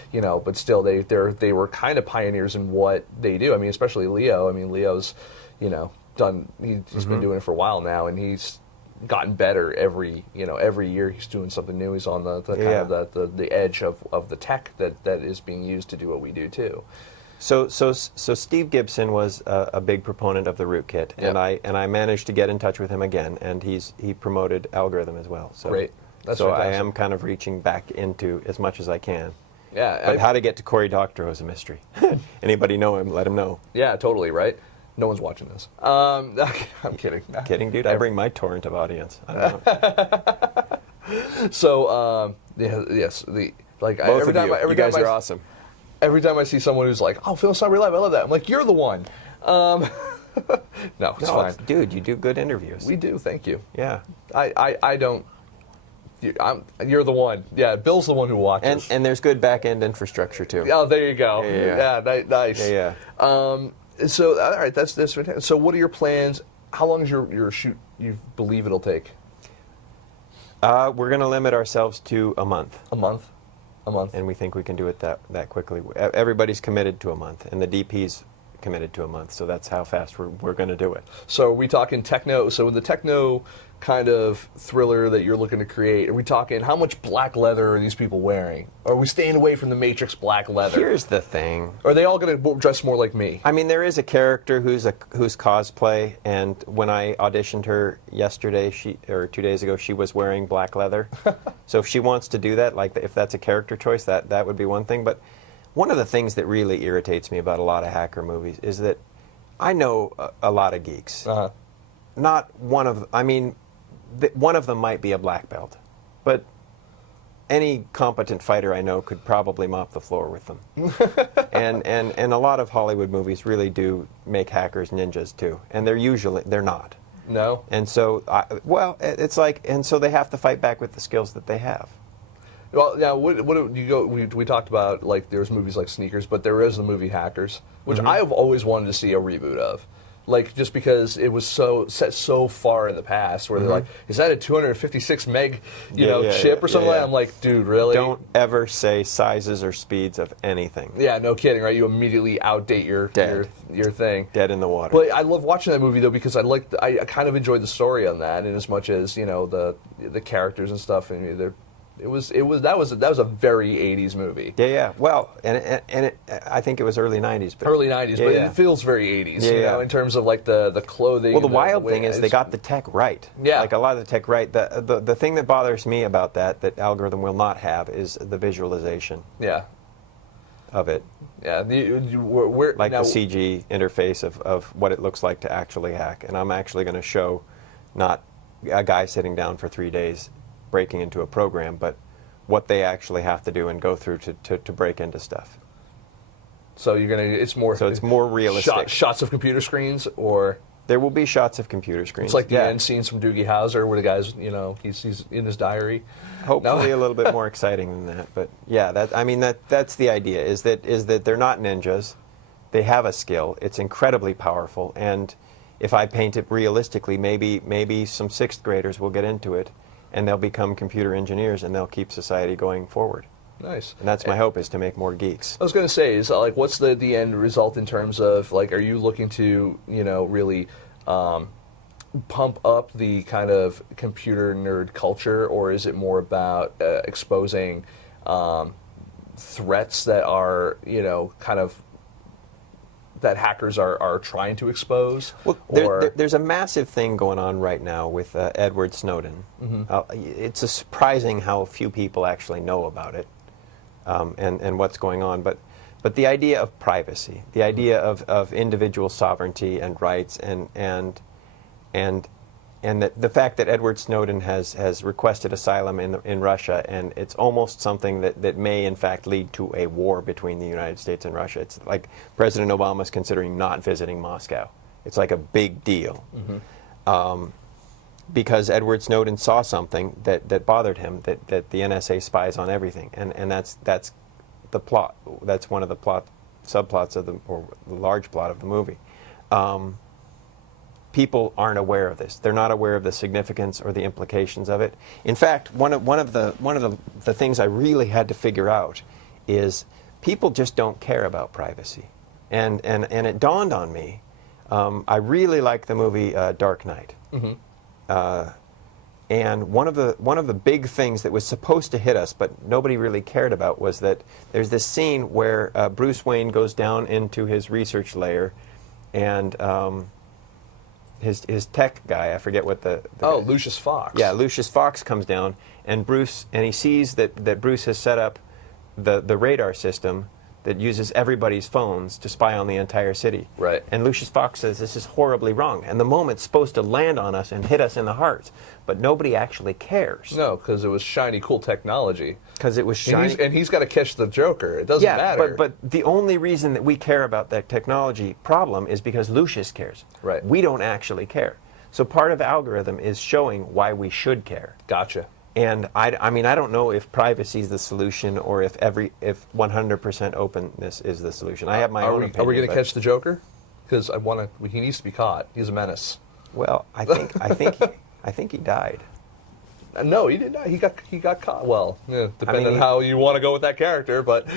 but still, they were kind of pioneers in what they do. I mean, especially Leo. I mean, Leo's, done. He's been doing it for a while now, and he's gotten better every year. He's doing something new. He's on the kind of the edge of the tech that is being used to do what we do too. So Steve Gibson was a big proponent of the rootkit, and I managed to get in touch with him again, and he promoted Algorithm as well. So great. That's so fantastic. I am kind of reaching back into as much as I can. Yeah. But how to get to Cory Doctorow is a mystery. Anybody know him? Let him know. Yeah, totally. Right. No one's watching this. I'm kidding. Kidding, dude. I bring my torrent of audience. I don't know. So yes, Both of you. You guys are awesome. Every time I see someone who's like, "Oh, FilmSnobbery Live, I love that," I'm like, "You're the one." No, it's fine. Dude, you do good interviews. We do. Thank you. Yeah. I don't You're the one. Yeah, Bill's the one who watches. And there's good back-end infrastructure, too. Oh, there you go. Yeah. Nice. Yeah. So, all right, that's fantastic. So, what are your plans? How long is your shoot? You believe it'll take? We're going to limit ourselves to a month. A month. And we think we can do it that quickly. Everybody's committed to a month, and the DP's committed to a month, so that's how fast we're going to do it. So are we talking techno? So the techno kind of thriller that you're looking to create, are we talking how much black leather are these people wearing? Are we staying away from the Matrix black leather? Here's the thing. Are they all going to dress more like me? I mean, there is a character who's cosplay, and when I auditioned her yesterday, or 2 days ago, she was wearing black leather. So if she wants to do that, like if that's a character choice, that would be one thing. But one of the things that really irritates me about a lot of hacker movies is that I know a lot of geeks. Not one of, I mean, one of them might be a black belt, but any competent fighter I know could probably mop the floor with them. and a lot of Hollywood movies really do make hackers ninjas too, and they're not. No. And so, it's like, and so they have to fight back with the skills that they have. Well, now, what you go? We talked about, like, there's movies like Sneakers, but there is the movie Hackers, which I've always wanted to see a reboot of. Like, just because it was set so far in the past, where they're like, is that a 256 meg, chip or something like that? I'm like, dude, really? Don't ever say sizes or speeds of anything. Yeah, no kidding, right? You immediately outdate your thing. Dead in the water. But I love watching that movie, though, because I kind of enjoyed the story on that, and as much as, the characters and stuff, and that was a very 80s movie. Yeah. Well, and I think it was early 90s. But early 90s, but it feels very 80s, in terms of like the clothing. Well, the wild thing is they got the tech right. Yeah. Like a lot of the tech right. The thing that bothers me about that algorithm will not have is the visualization. Yeah. Of it. Yeah. Like the CG interface of what it looks like to actually hack. And I'm actually going to show not a guy sitting down for 3 days breaking into a program, but what they actually have to do and go through to break into stuff. So it's more realistic. Shots of computer screens, or there will be shots of computer screens. It's like the end scenes from Doogie Howser, where the guy's he's in his diary. Hopefully a little bit more exciting than that, but yeah, that's the idea. Is that they're not ninjas, they have a skill. It's incredibly powerful, and if I paint it realistically, maybe some 6th graders will get into it. And they'll become computer engineers, and they'll keep society going forward. Nice. And that's my hope, is to make more geeks. I was going to say, is like, what's the end result in terms of, like, are you looking to, really pump up the kind of computer nerd culture, or is it more about exposing threats that are, kind of that hackers are trying to expose? Well, there's a massive thing going on right now with Edward Snowden. It's surprising how few people actually know about it and what's going on. But the idea of privacy, the idea of individual sovereignty and rights, and the fact that Edward Snowden has requested asylum in Russia, and it's almost something that may in fact lead to a war between the United States and Russia. It's like President Obama's considering not visiting Moscow. It's like a big deal. Because Edward Snowden saw something that bothered him, that the NSA spies on everything, and that's the plot. That's one of the subplots of the large plot of the movie. People aren't aware of this. They're not aware of the significance or the implications of it. In fact, one of the things I really had to figure out is people just don't care about privacy, and it dawned on me. I really like the movie Dark Knight, and one of the big things that was supposed to hit us, but nobody really cared about, was that there's this scene where Bruce Wayne goes down into his research lair, and his tech guy, I forget what the Lucius Fox. Yeah, Lucius Fox comes down, and he sees that Bruce has set up the radar system that uses everybody's phones to spy on the entire city. Right. And Lucius Fox says this is horribly wrong, and the moment's supposed to land on us and hit us in the heart, but nobody actually cares. No, because it was shiny, cool technology. Because it was shiny. And he's got to catch the Joker. It doesn't matter. But the only reason that we care about that technology problem is because Lucius cares. Right. We don't actually care. So part of the algorithm is showing why we should care. Gotcha. And I mean, I don't know if privacy is the solution or if 100% openness is the solution. I have my own opinion. Are we going to catch the Joker? Because he needs to be caught. He's a menace. Well, I think he died. No, he did not. He got caught. Well, yeah, depending on how you want to go with that character, but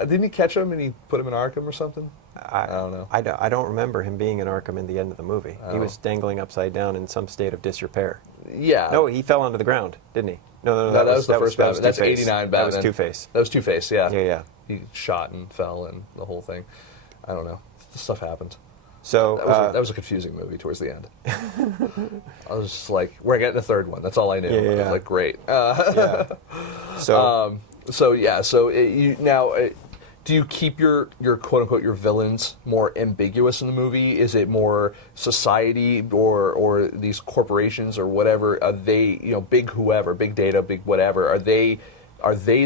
didn't he catch him and he put him in Arkham or something? I don't know. I don't remember him being in Arkham in the end of the movie. He was dangling upside down in some state of disrepair. Yeah. No, he fell onto the ground, didn't he? No, that was the first Batman. That's 89 Batman. That was Two-Face. That was Two-Face, yeah. Yeah. He shot and fell and the whole thing. I don't know. This stuff happened. So that was a confusing movie towards the end. I was just like, we're getting a third one. That's all I knew. Yeah. I was like, great. Yeah. So do you keep your quote unquote your villains more ambiguous in the movie? Is it more society or these corporations or whatever? Are they, big whoever, big data, big whatever? Are they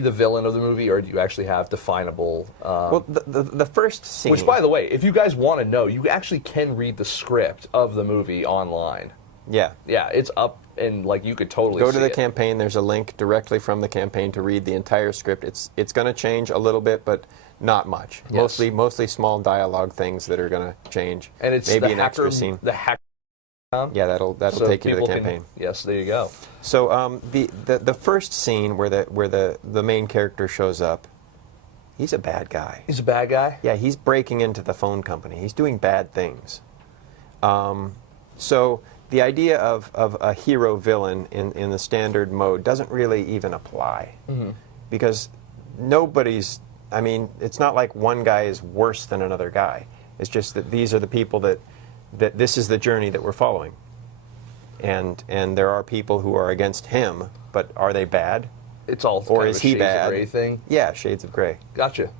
the villain of the movie, or do you actually have definable? Well, the first scene. Which, by the way, if you guys want to know, you actually can read the script of the movie online. Yeah. Yeah, it's up, and you could totally go to the it. campaign. There's a link directly from the campaign to read the entire script. It's going to change a little bit, but not much. Yes. Mostly small dialogue things that are going to change. And it's maybe the an hacker, extra scene. The hacker. Yeah, that'll take you to the campaign. Yes, there you go. So the first scene where the main character shows up, he's a bad guy. He's a bad guy? Yeah, he's breaking into the phone company. He's doing bad things. So the idea of a hero villain in the standard mode doesn't really even apply. Mm-hmm. Because it's not like one guy is worse than another guy. It's just that these are the people that this is the journey that we're following. And there are people who are against him, but are they bad? It's all or kind is of he shades bad? Of gray thing. Yeah, shades of gray. Gotcha.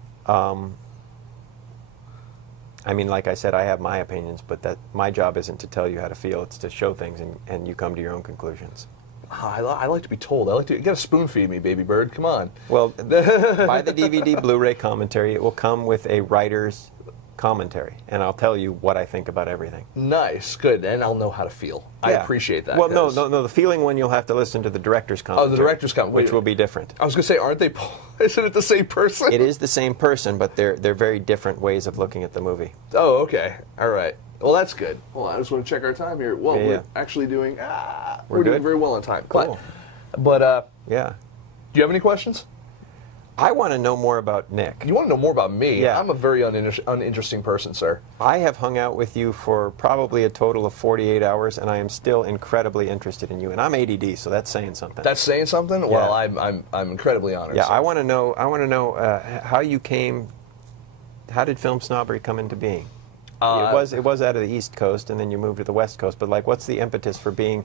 Like I said, I have my opinions, but my job isn't to tell you how to feel. It's to show things, and you come to your own conclusions. I like to be told. You gotta spoon feed me, baby bird. Come on. Well, buy the DVD Blu-ray commentary. It will come with a writer's commentary, and I'll tell you what I think about everything. Nice, good, and I'll know how to feel. Yeah. I appreciate that. Well, no. The feeling one, you'll have to listen to the director's commentary. Oh, the director's commentary, which will be different. I was gonna say, aren't they? Isn't it the same person? It is the same person, but they're very different ways of looking at the movie. Oh, okay, all right. Well, that's good. Well, I just want to check our time here. Well, we're actually doing. We're doing very well on time. Cool. But yeah. Do you have any questions? I want to know more about Nick. You want to know more about me? Yeah. I'm a very uninteresting person, sir. I have hung out with you for probably a total of 48 hours, and I am still incredibly interested in you. And I'm ADD, so that's saying something. That's saying something? Yeah. Well, I'm incredibly honored. Yeah, sir. I want to know how you came. How did Film Snobbery come into being? It was out of the East Coast, and then you moved to the West Coast. But what's the impetus for being?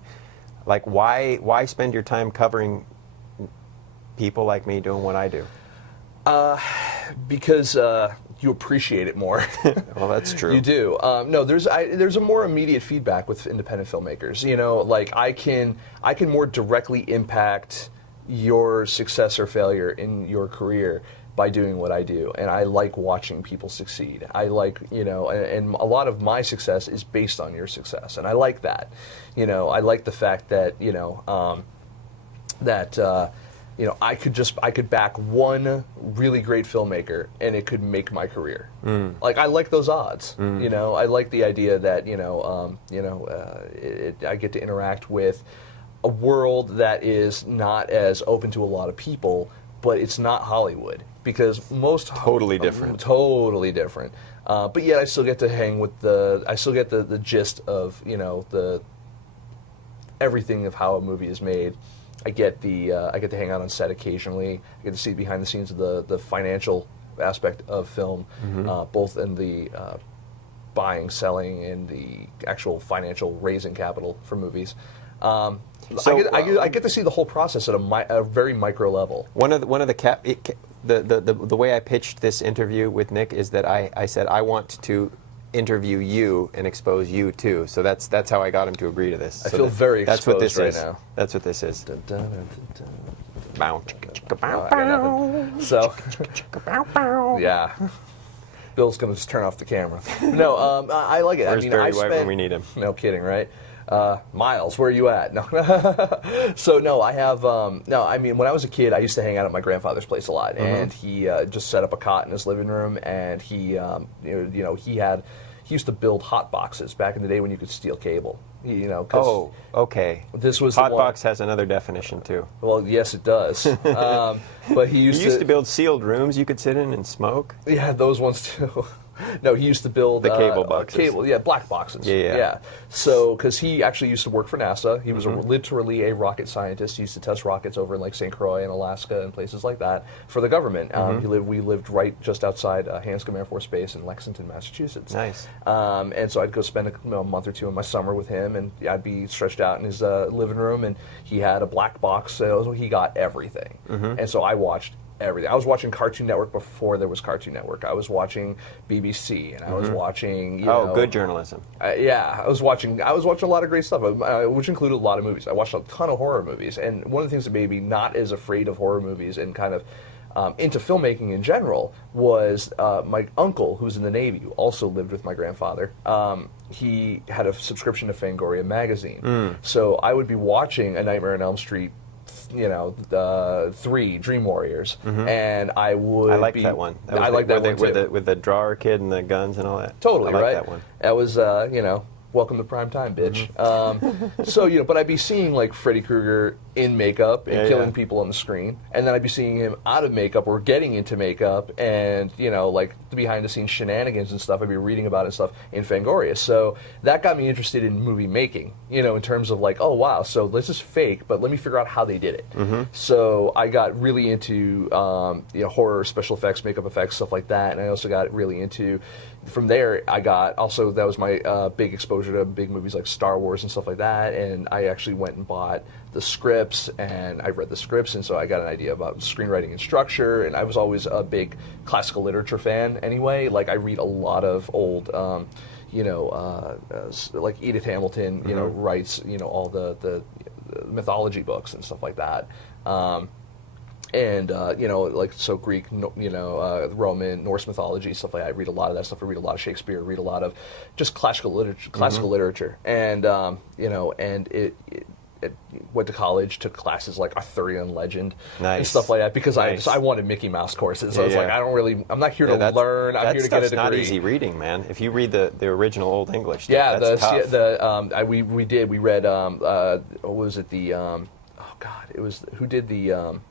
Why spend your time covering people like me doing what I do? Because you appreciate it more. Well, that's true. You do. No, there's a more immediate feedback with independent filmmakers. I can more directly impact your success or failure in your career by doing what I do, and I like watching people succeed. I like, and a lot of my success is based on your success, and I like that. I like the fact that I could back one really great filmmaker and it could make my career. I like those odds. I like the idea that I get to interact with a world that is not as open to a lot of people, but it's not Hollywood because most totally different. Totally different. But yet I still get to hang with I still get the gist of the everything of how a movie is made. I get to hang out on set occasionally. I get to see behind the scenes of the financial aspect of film, both in the buying, selling, and the actual financial raising capital for movies. I get to see the whole process at a very micro level. The way I pitched this interview with Nick is that I said I want to interview you and expose you too. So that's how I got him to agree to this. I feel very exposed right now. That's what this is. So, yeah. Bill's going to just turn off the camera. No, I like it. Where's I Barry White when we need him? No kidding, right? Miles, where are you at? No. So no, I have no. I mean, when I was a kid, I used to hang out at my grandfather's place a lot, and he just set up a cot in his living room, and he he used to build hot boxes back in the day when you could steal cable. Oh, okay. This was Hot box has another definition too. Well, yes, it does. But he used to build sealed rooms you could sit in and smoke. Yeah, those ones too. No, he used to build the cable boxes. Black boxes. Yeah. So, because he actually used to work for NASA, he was literally a rocket scientist. He used to test rockets over in like St. Croix and Alaska and places like that for the government. We lived right just outside Hanscom Air Force Base in Lexington, Massachusetts. Nice. And so I'd go spend a month or two in my summer with him, and I'd be stretched out in his living room, and he had a black box, so he got everything. And so I watched everything. I was watching Cartoon Network before there was Cartoon Network. I was watching BBC, and I was watching. Good journalism. I was watching a lot of great stuff, which included a lot of movies. I watched a ton of horror movies, and one of the things that made me not as afraid of horror movies and kind of into filmmaking in general was my uncle, who's in the Navy, who also lived with my grandfather. He had a subscription to Fangoria magazine, so I would be watching A Nightmare on Elm Street, 3 Dream Warriors, and I would. I like that one. I like that one too. With the drawer kid and the guns and all that. Totally, I like right? that one. That was, welcome to prime time, bitch. So, but I'd be seeing like Freddy Krueger in makeup and killing people on the screen, and then I'd be seeing him out of makeup or getting into makeup, and like the behind the scenes shenanigans and stuff. I'd be reading about it and stuff in Fangoria. So that got me interested in movie making, in terms of like, oh wow, so this is fake, but let me figure out how they did it. So I got really into horror, special effects, makeup effects, stuff like that, and I also got really into. From there, that was my big exposure to big movies like Star Wars and stuff like that, and I actually went and bought the scripts, and I read the scripts, and so I got an idea about screenwriting and structure, and I was always a big classical literature fan anyway. Like, I read a lot of old, like Edith Hamilton, writes, all the mythology books and stuff like that. And so Greek, Roman, Norse mythology, stuff like that. I read a lot of that stuff. I read a lot of Shakespeare. I read a lot of just classical literature. And and it went to college, took classes like Arthurian legend and stuff like that because I wanted Mickey Mouse courses. I was like, I'm not here to learn. I'm here to get a degree. That's not easy reading, man. If you read the original Old English, that's tough. We read what was it, who did the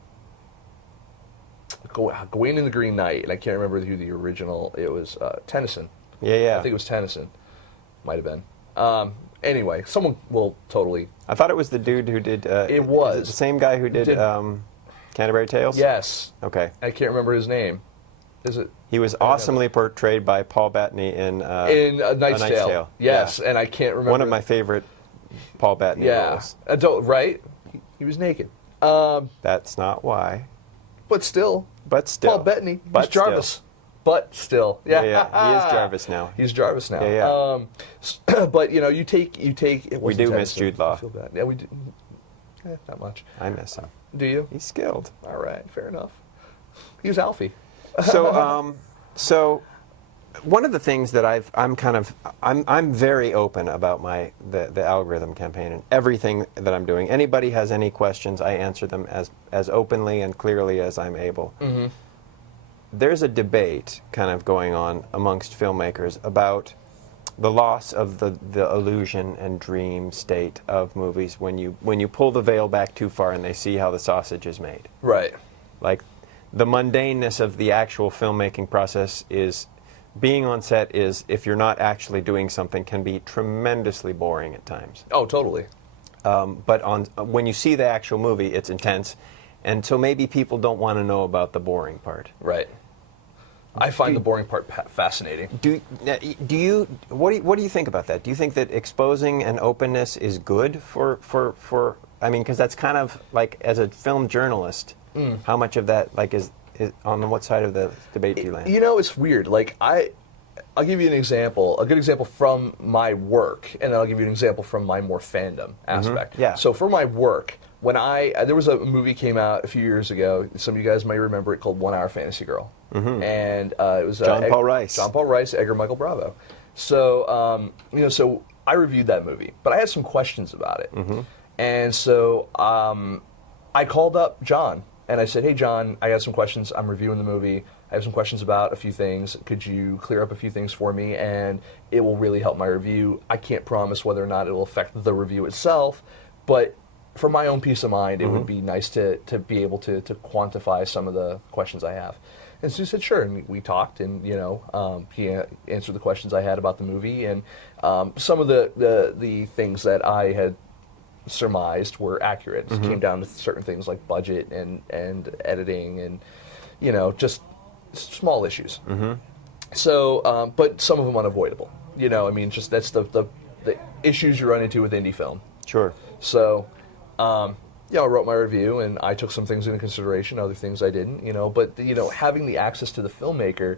Gawain and the Green Knight, and I can't remember who the original. It was Tennyson. Yeah. I think it was Tennyson. Might have been. Anyway, someone will totally. I thought it was the dude who did. It was is it the same guy who did Canterbury Tales. Yes. Okay. I can't remember his name. Is it? He was awesomely portrayed by Paul Bettany in A Knight's Tale. Yes, and I can't remember. One of my favorite Paul Bettany roles. Right? He was naked. That's not why. But still. Paul Bettany. He's Jarvis. But still. Yeah. He is Jarvis now. He's Jarvis now. Yeah. But, you take... We do miss Jude Law. I feel bad. Yeah, we do. Not much. I miss him. Do you? He's skilled. All right. Fair enough. He was Alfie. So one of the things that I'm very open about the algorithm campaign and everything that I'm doing. Anybody has any questions, I answer them as openly and clearly as I'm able. There's a debate kind of going on amongst filmmakers about the loss of the illusion and dream state of movies when you pull the veil back too far and they see how the sausage is made. Right. Like the mundaneness of the actual filmmaking process is being on set is, if you're not actually doing something, can be tremendously boring at times. Oh, totally. But when you see the actual movie, it's intense, and so maybe people don't want to know about the boring part. Right. I find the boring part fascinating. What do you think about that? Do you think that exposing and openness is good for I mean, because that's kind of like, as a film journalist, how much of that is on what side of the debate do you land? It's weird. Like, I'll give you an example, a good example from my work, and then I'll give you an example from my more fandom aspect. Yeah. So for my work, when there was a movie came out a few years ago, some of you guys may remember it, called 1 Hour Fantasy Girl. And it was John Paul Rice, Edgar Michael Bravo. So, so I reviewed that movie, but I had some questions about it. And so I called up John, and I said, hey, John, I got some questions. I'm reviewing the movie. I have some questions about a few things. Could you clear up a few things for me? And it will really help my review. I can't promise whether or not it will affect the review itself, but for my own peace of mind, it would be nice to be able to quantify some of the questions I have. And so he said, sure, and we talked, and he answered the questions I had about the movie, and some of the things that I had surmised were accurate. It came down to certain things like budget and editing and, just small issues. So, but some of them unavoidable. Just that's the issues you run into with indie film. Sure. So, I wrote my review, and I took some things into consideration, other things I didn't, But, having the access to the filmmaker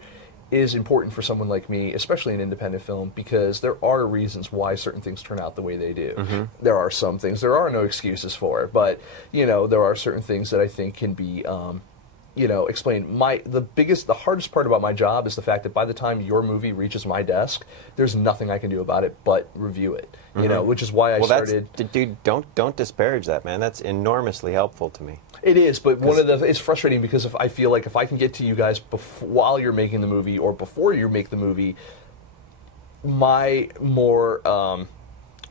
is important for someone like me, especially in independent film, because there are reasons why certain things turn out the way they do. There are some things, there are no excuses for it, but, there are certain things that I think can be, explained. The hardest part about my job is the fact that by the time your movie reaches my desk, there's nothing I can do about it but review it. Which is why I started. Dude, don't disparage that, man. That's enormously helpful to me. It is, but it's frustrating because if I feel like if I can get to you guys while you're making the movie or before you make the movie, my more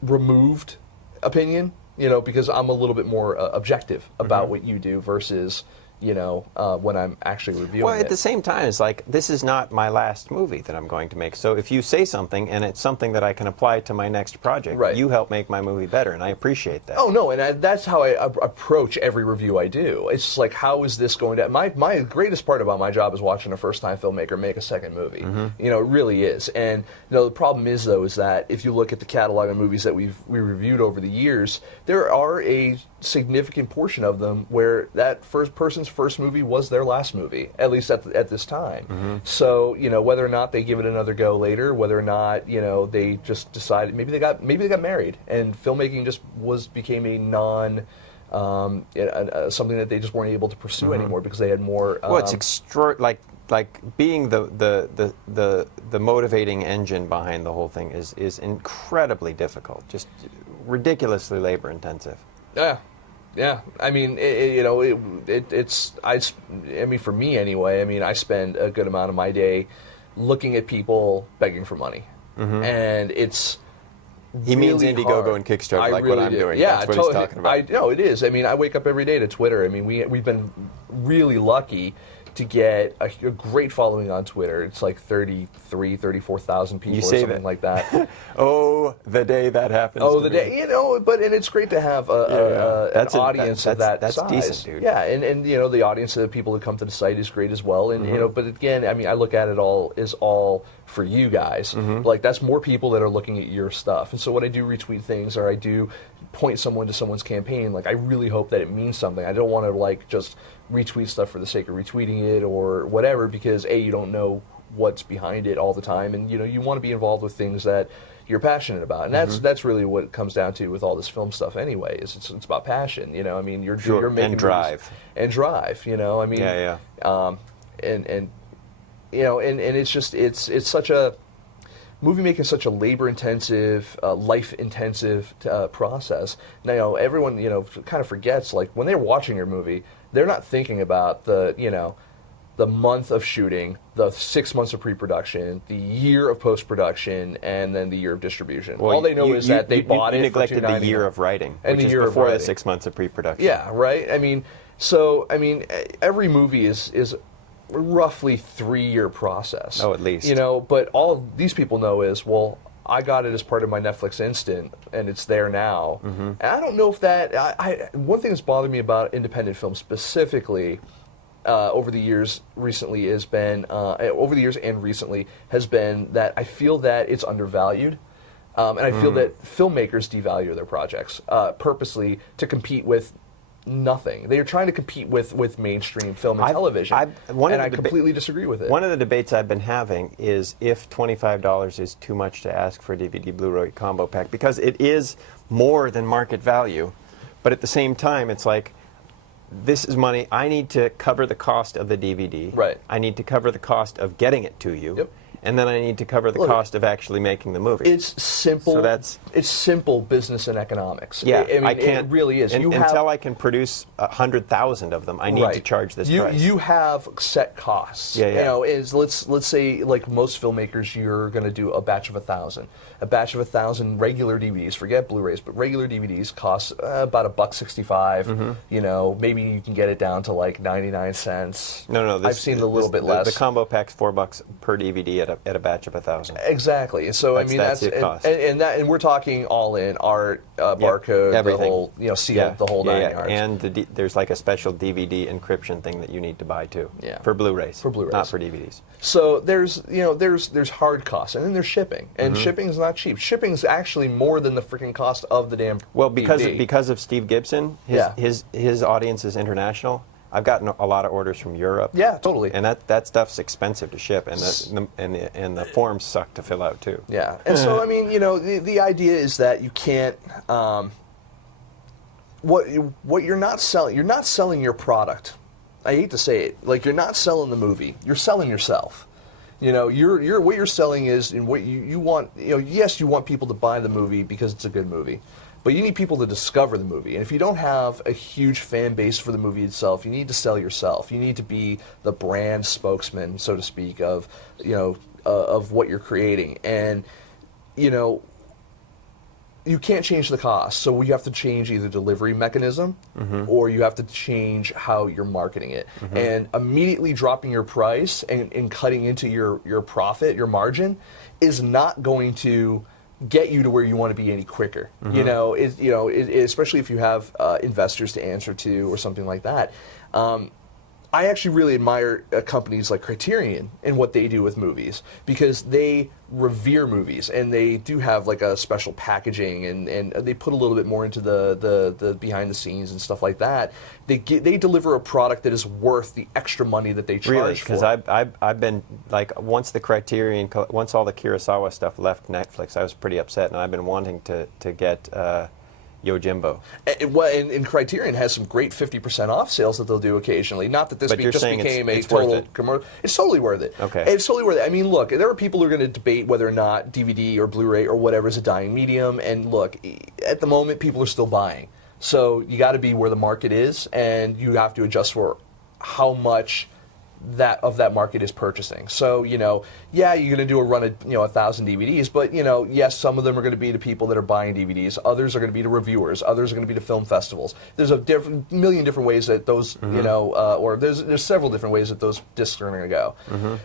removed opinion, because I'm a little bit more objective about what you do versus when I'm actually reviewing it. Well, at the same time, it's like, this is not my last movie that I'm going to make. So if you say something, and it's something that I can apply to my next project, you help make my movie better, and I appreciate that. Oh, no, and that's how I approach every review I do. It's like, how is this going to... My greatest part about my job is watching a first-time filmmaker make a second movie. It really is. And the problem is, though, is that if you look at the catalog of movies that we reviewed over the years, there are a significant portion of them where that person's first movie was their last movie, at least at this time. So whether or not they give it another go later, whether or not they just decided maybe they got married and filmmaking just became a non something that they just weren't able to pursue anymore because they had more. Well, it's like being the motivating engine behind the whole thing is incredibly difficult, just ridiculously labor intensive. Yeah. I mean, for me anyway, I spend a good amount of my day looking at people begging for money. And it's He means really Indiegogo hard. and Kickstarter, I like really what I'm do. doing. Yeah, that's what he's talking about. No, it is. I wake up every day to Twitter. We've been really lucky to get a great following on Twitter. It's like 34,000 people or something like that. Oh, the day that happens. Oh, the day, and it's great to have an audience of that that's size. decent, dude. Yeah, and the audience of the people that come to the site is great as well. And but again, I look at it all as all for you guys. Like that's more people that are looking at your stuff. And so when I do retweet things or I do point someone to someone's campaign, like I really hope that it means something. I don't want to just retweet stuff for the sake of retweeting it or whatever, because you don't know what's behind it all the time, and you want to be involved with things that you're passionate about, and that's really what it comes down to with all this film stuff. Anyway, is it's about passion. You're making and drive and drive. And it's just it's such a movie making is such a labor-intensive, life-intensive process. Now, everyone, kind of forgets, like, when they're watching your movie, they're not thinking about the month of shooting, the 6 months of pre-production, the year of post-production, and then the year of distribution. Well, all they know is that they bought it for $2.99. You neglected the year of writing, and which is before the 6 months of pre-production. Yeah, right? Every movie is roughly 3-year process. Oh, at least. But all these people know is, well, I got it as part of my Netflix instant, and it's there now. And I don't know if that... one thing that's bothered me about independent film specifically over the years and recently has been that I feel that it's undervalued. And I feel that filmmakers devalue their projects purposely to compete with nothing. They are trying to compete with mainstream film and television, and I completely disagree with it. One of the debates I've been having is if $25 is too much to ask for a DVD Blu-ray combo pack, because it is more than market value, but at the same time, it's like, this is money. I need to cover the cost of the DVD. Right. I need to cover the cost of getting it to you. Yep. and then I need to cover the cost of actually making the movie. It's simple. So it's simple business and economics. Yeah, I mean, I can't, it really is. Until I can produce 100,000 of them, I need to charge this price. You have set costs. Yeah, yeah. You know, let's say like most filmmakers, you're going to do a batch of 1,000. A batch of 1,000 regular DVDs. Forget Blu-rays, but regular DVDs cost about $1.65. You know, maybe you can get it down to like 99 cents. No. I've seen a little bit less. The combo pack's $4 per DVD at a batch of 1,000. Exactly. So I mean that's the cost. And we're talking all in art, barcode, everything. the whole seal, the whole 9 yards. And there's like a special DVD encryption thing that you need to buy too. Yeah. For Blu-rays. For Blu-rays. Not for DVDs. So there's hard costs, and then there's shipping, and shipping is not cheap. Shipping is actually more than the freaking cost of the damn DVD. because of Steve Gibson, his audience is international. I've gotten a lot of orders from Europe. Yeah, totally. And that stuff's expensive to ship, and the forms suck to fill out too. Yeah, and so I mean, you know, the idea is that you can't. What you're not selling your product. I hate to say it, like you're not selling the movie. You're selling yourself. You know, what you're selling is, and what you want. You know, yes, you want people to buy the movie because it's a good movie. But you need people to discover the movie. And if you don't have a huge fan base for the movie itself, you need to sell yourself. You need to be the brand spokesman, so to speak, of, you know, of what you're creating. And, you know, you can't change the cost. So you have to change either delivery mechanism or you have to change how you're marketing it. And immediately dropping your price and cutting into your profit, your margin, is not going to get you to where you want to be any quicker. You know, especially if you have investors to answer to or something like that. I actually really admire companies like Criterion and what they do with movies, because they revere movies and they do have like a special packaging and they put a little bit more into the behind the scenes and stuff like that. They deliver a product that is worth the extra money that they charge really, for. Because I've been like, once all the Kurosawa stuff left Netflix, I was pretty upset, and I've been wanting to get Yojimbo. And Criterion has some great 50% off sales that they'll do occasionally. Not that this just became a total commercial. It's totally worth it. Okay. It's totally worth it. I mean, look, there are people who are going to debate whether or not DVD or Blu-ray or whatever is a dying medium. And look, at the moment, people are still buying. So you got to be where the market is, and you have to adjust for how much that market is purchasing. So, you know, yeah, you're going to do a run of, 1,000 DVDs, but, yes, some of them are going to be to people that are buying DVDs. Others are going to be to reviewers. Others are going to be to film festivals. There's a million different ways that those, or there's several different ways that those discs are going to go.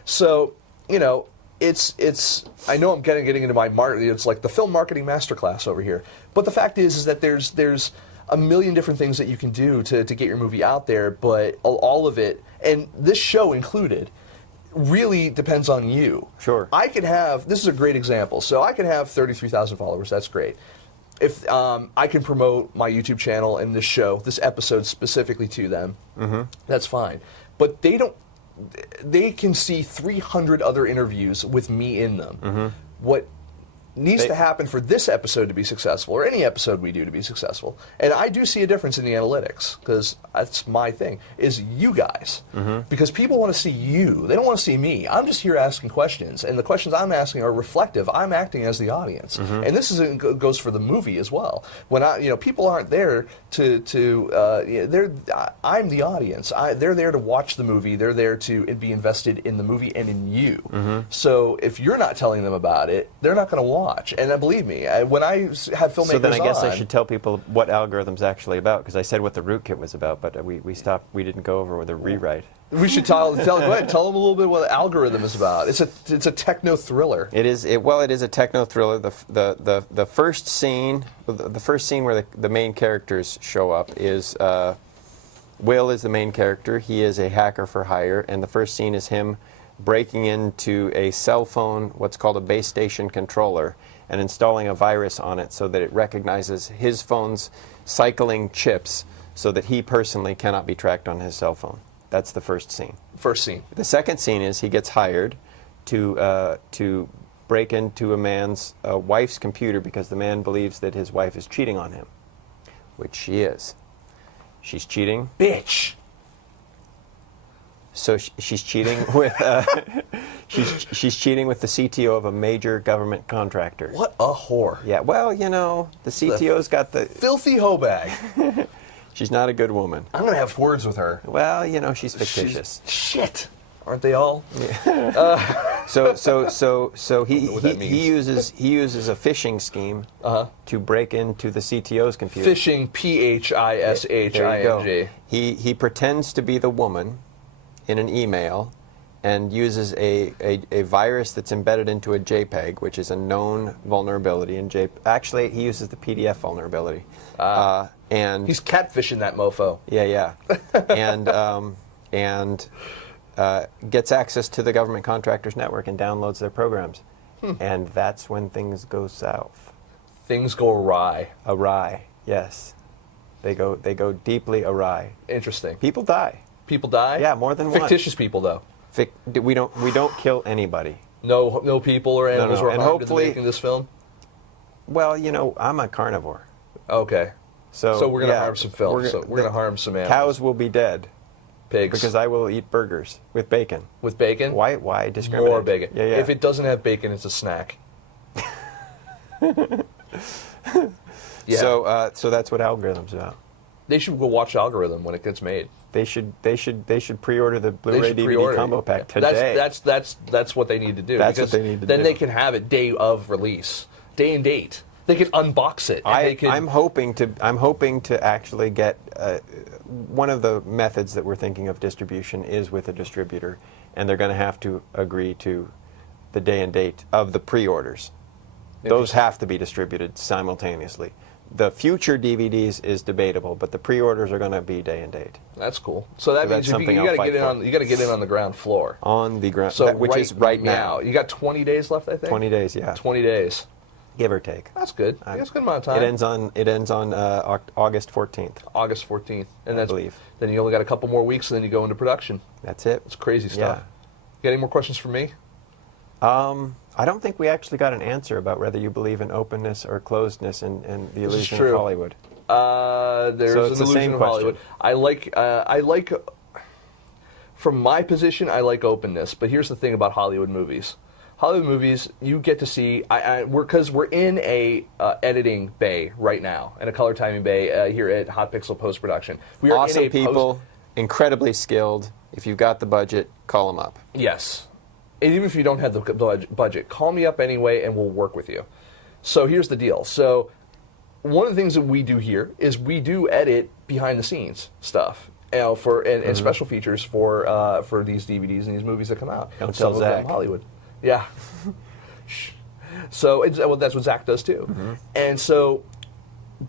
So, it's I know I'm getting into my marketing. It's like the film marketing masterclass over here. But the fact is that there's a million different things that you can do to get your movie out there, but all of it, and this show included, really depends on you. Sure. This is a great example. So I can have 33,000 followers. That's great. If I can promote my YouTube channel and this show, this episode specifically to them, that's fine. But they can see 300 other interviews with me in them. What needs to happen for this episode to be successful, or any episode we do to be successful, and I do see a difference in the analytics, because that's my thing, is you guys. Because people want to see you. They don't want to see me. I'm just here asking questions, and the questions I'm asking are reflective. I'm acting as the audience. And this goes for the movie as well. When people aren't there I'm the audience. They're there to watch the movie. They're there to be invested in the movie and in you. So if you're not telling them about it, they're not going to watch. And believe me, when I have filmmakers so then I guess I should tell people what Algorithm's actually about, because I said what the rootkit was about, but we stopped. We didn't go over with a rewrite. We should go ahead, tell them a little bit what Algorithm is about. It's a techno thriller. It is a techno thriller. The first scene where the main characters show up is Will is the main character. He is a hacker for hire, and the first scene is him breaking into a cell phone, what's called a base station controller, and installing a virus on it so that it recognizes his phone's cycling chips so that he personally cannot be tracked on his cell phone. That's the first scene. First scene. The second scene is he gets hired to break into a man's wife's computer because the man believes that his wife is cheating on him, which she is. She's cheating. Bitch. So she's cheating with She's cheating with the CTO of a major government contractor. What a whore. Yeah, well, you know, the CTO's got the... Filthy hoe bag. She's not a good woman. I'm going to have words with her. Well, you know, she's fictitious. Shit. Aren't they all? Yeah. So he uses a phishing scheme to break into the CTO's computer. Phishing, phishing. He pretends to be the woman in an email and uses a virus that's embedded into a JPEG, which is a known vulnerability in JPEG. Actually, he uses the PDF vulnerability. And he's catfishing that mofo. Yeah. and gets access to the government contractors network and downloads their programs. And that's when things go south. Things go awry. Awry, yes. They go deeply awry. Interesting. People die. People die? Yeah, more than one. Fictitious people, though. We don't kill anybody. No people or animals were harmed in the making of this film? Well, you know, I'm a carnivore. Okay. So we're going to harm some films. We're going to harm some animals. Cows will be dead. Pigs. Because I will eat burgers with bacon. With bacon? Why discriminate? More bacon. Yeah. If it doesn't have bacon, it's a snack. Yeah. So that's what Algorithm's about. They should go watch Algorithm when it gets made. They should pre-order the Blu-ray DVD combo pack today. That's what they need to do. That's what they need to do. Then they can have it day of release, day and date. They can unbox it. I'm hoping to actually get one of the methods that we're thinking of distribution is with a distributor, and they're going to have to agree to the day and date of the pre-orders. Those have to be distributed simultaneously. The future DVDs is debatable, but the pre-orders are going to be day and date. That's cool. So that means you got to get in on the ground floor. On the ground, so which is right now. You got 20 days left, I think. 20 days, yeah. 20 days, give or take. That's good. That's a good amount of time. It ends on August 14th. August 14th, and I believe. Then you only got a couple more weeks, and then you go into production. That's it. It's crazy stuff. Yeah. You got any more questions for me? I don't think we actually got an answer about whether you believe in openness or closedness and the illusion of Hollywood. There's an illusion of Hollywood. I like, from my position, I like openness. But here's the thing about Hollywood movies. Hollywood movies, you get to see, because we're in a editing bay right now, in a color timing bay here at Hot Pixel Post Production. We are awesome people, incredibly skilled. If you've got the budget, call them up. Yes. And even if you don't have the budget, call me up anyway and we'll work with you. So here's the deal. So one of the things that we do here is we do edit behind the scenes stuff, and special features for these DVDs and these movies that come out. Don't tell Zach. Hollywood. Yeah. So that's what Zach does too. And so,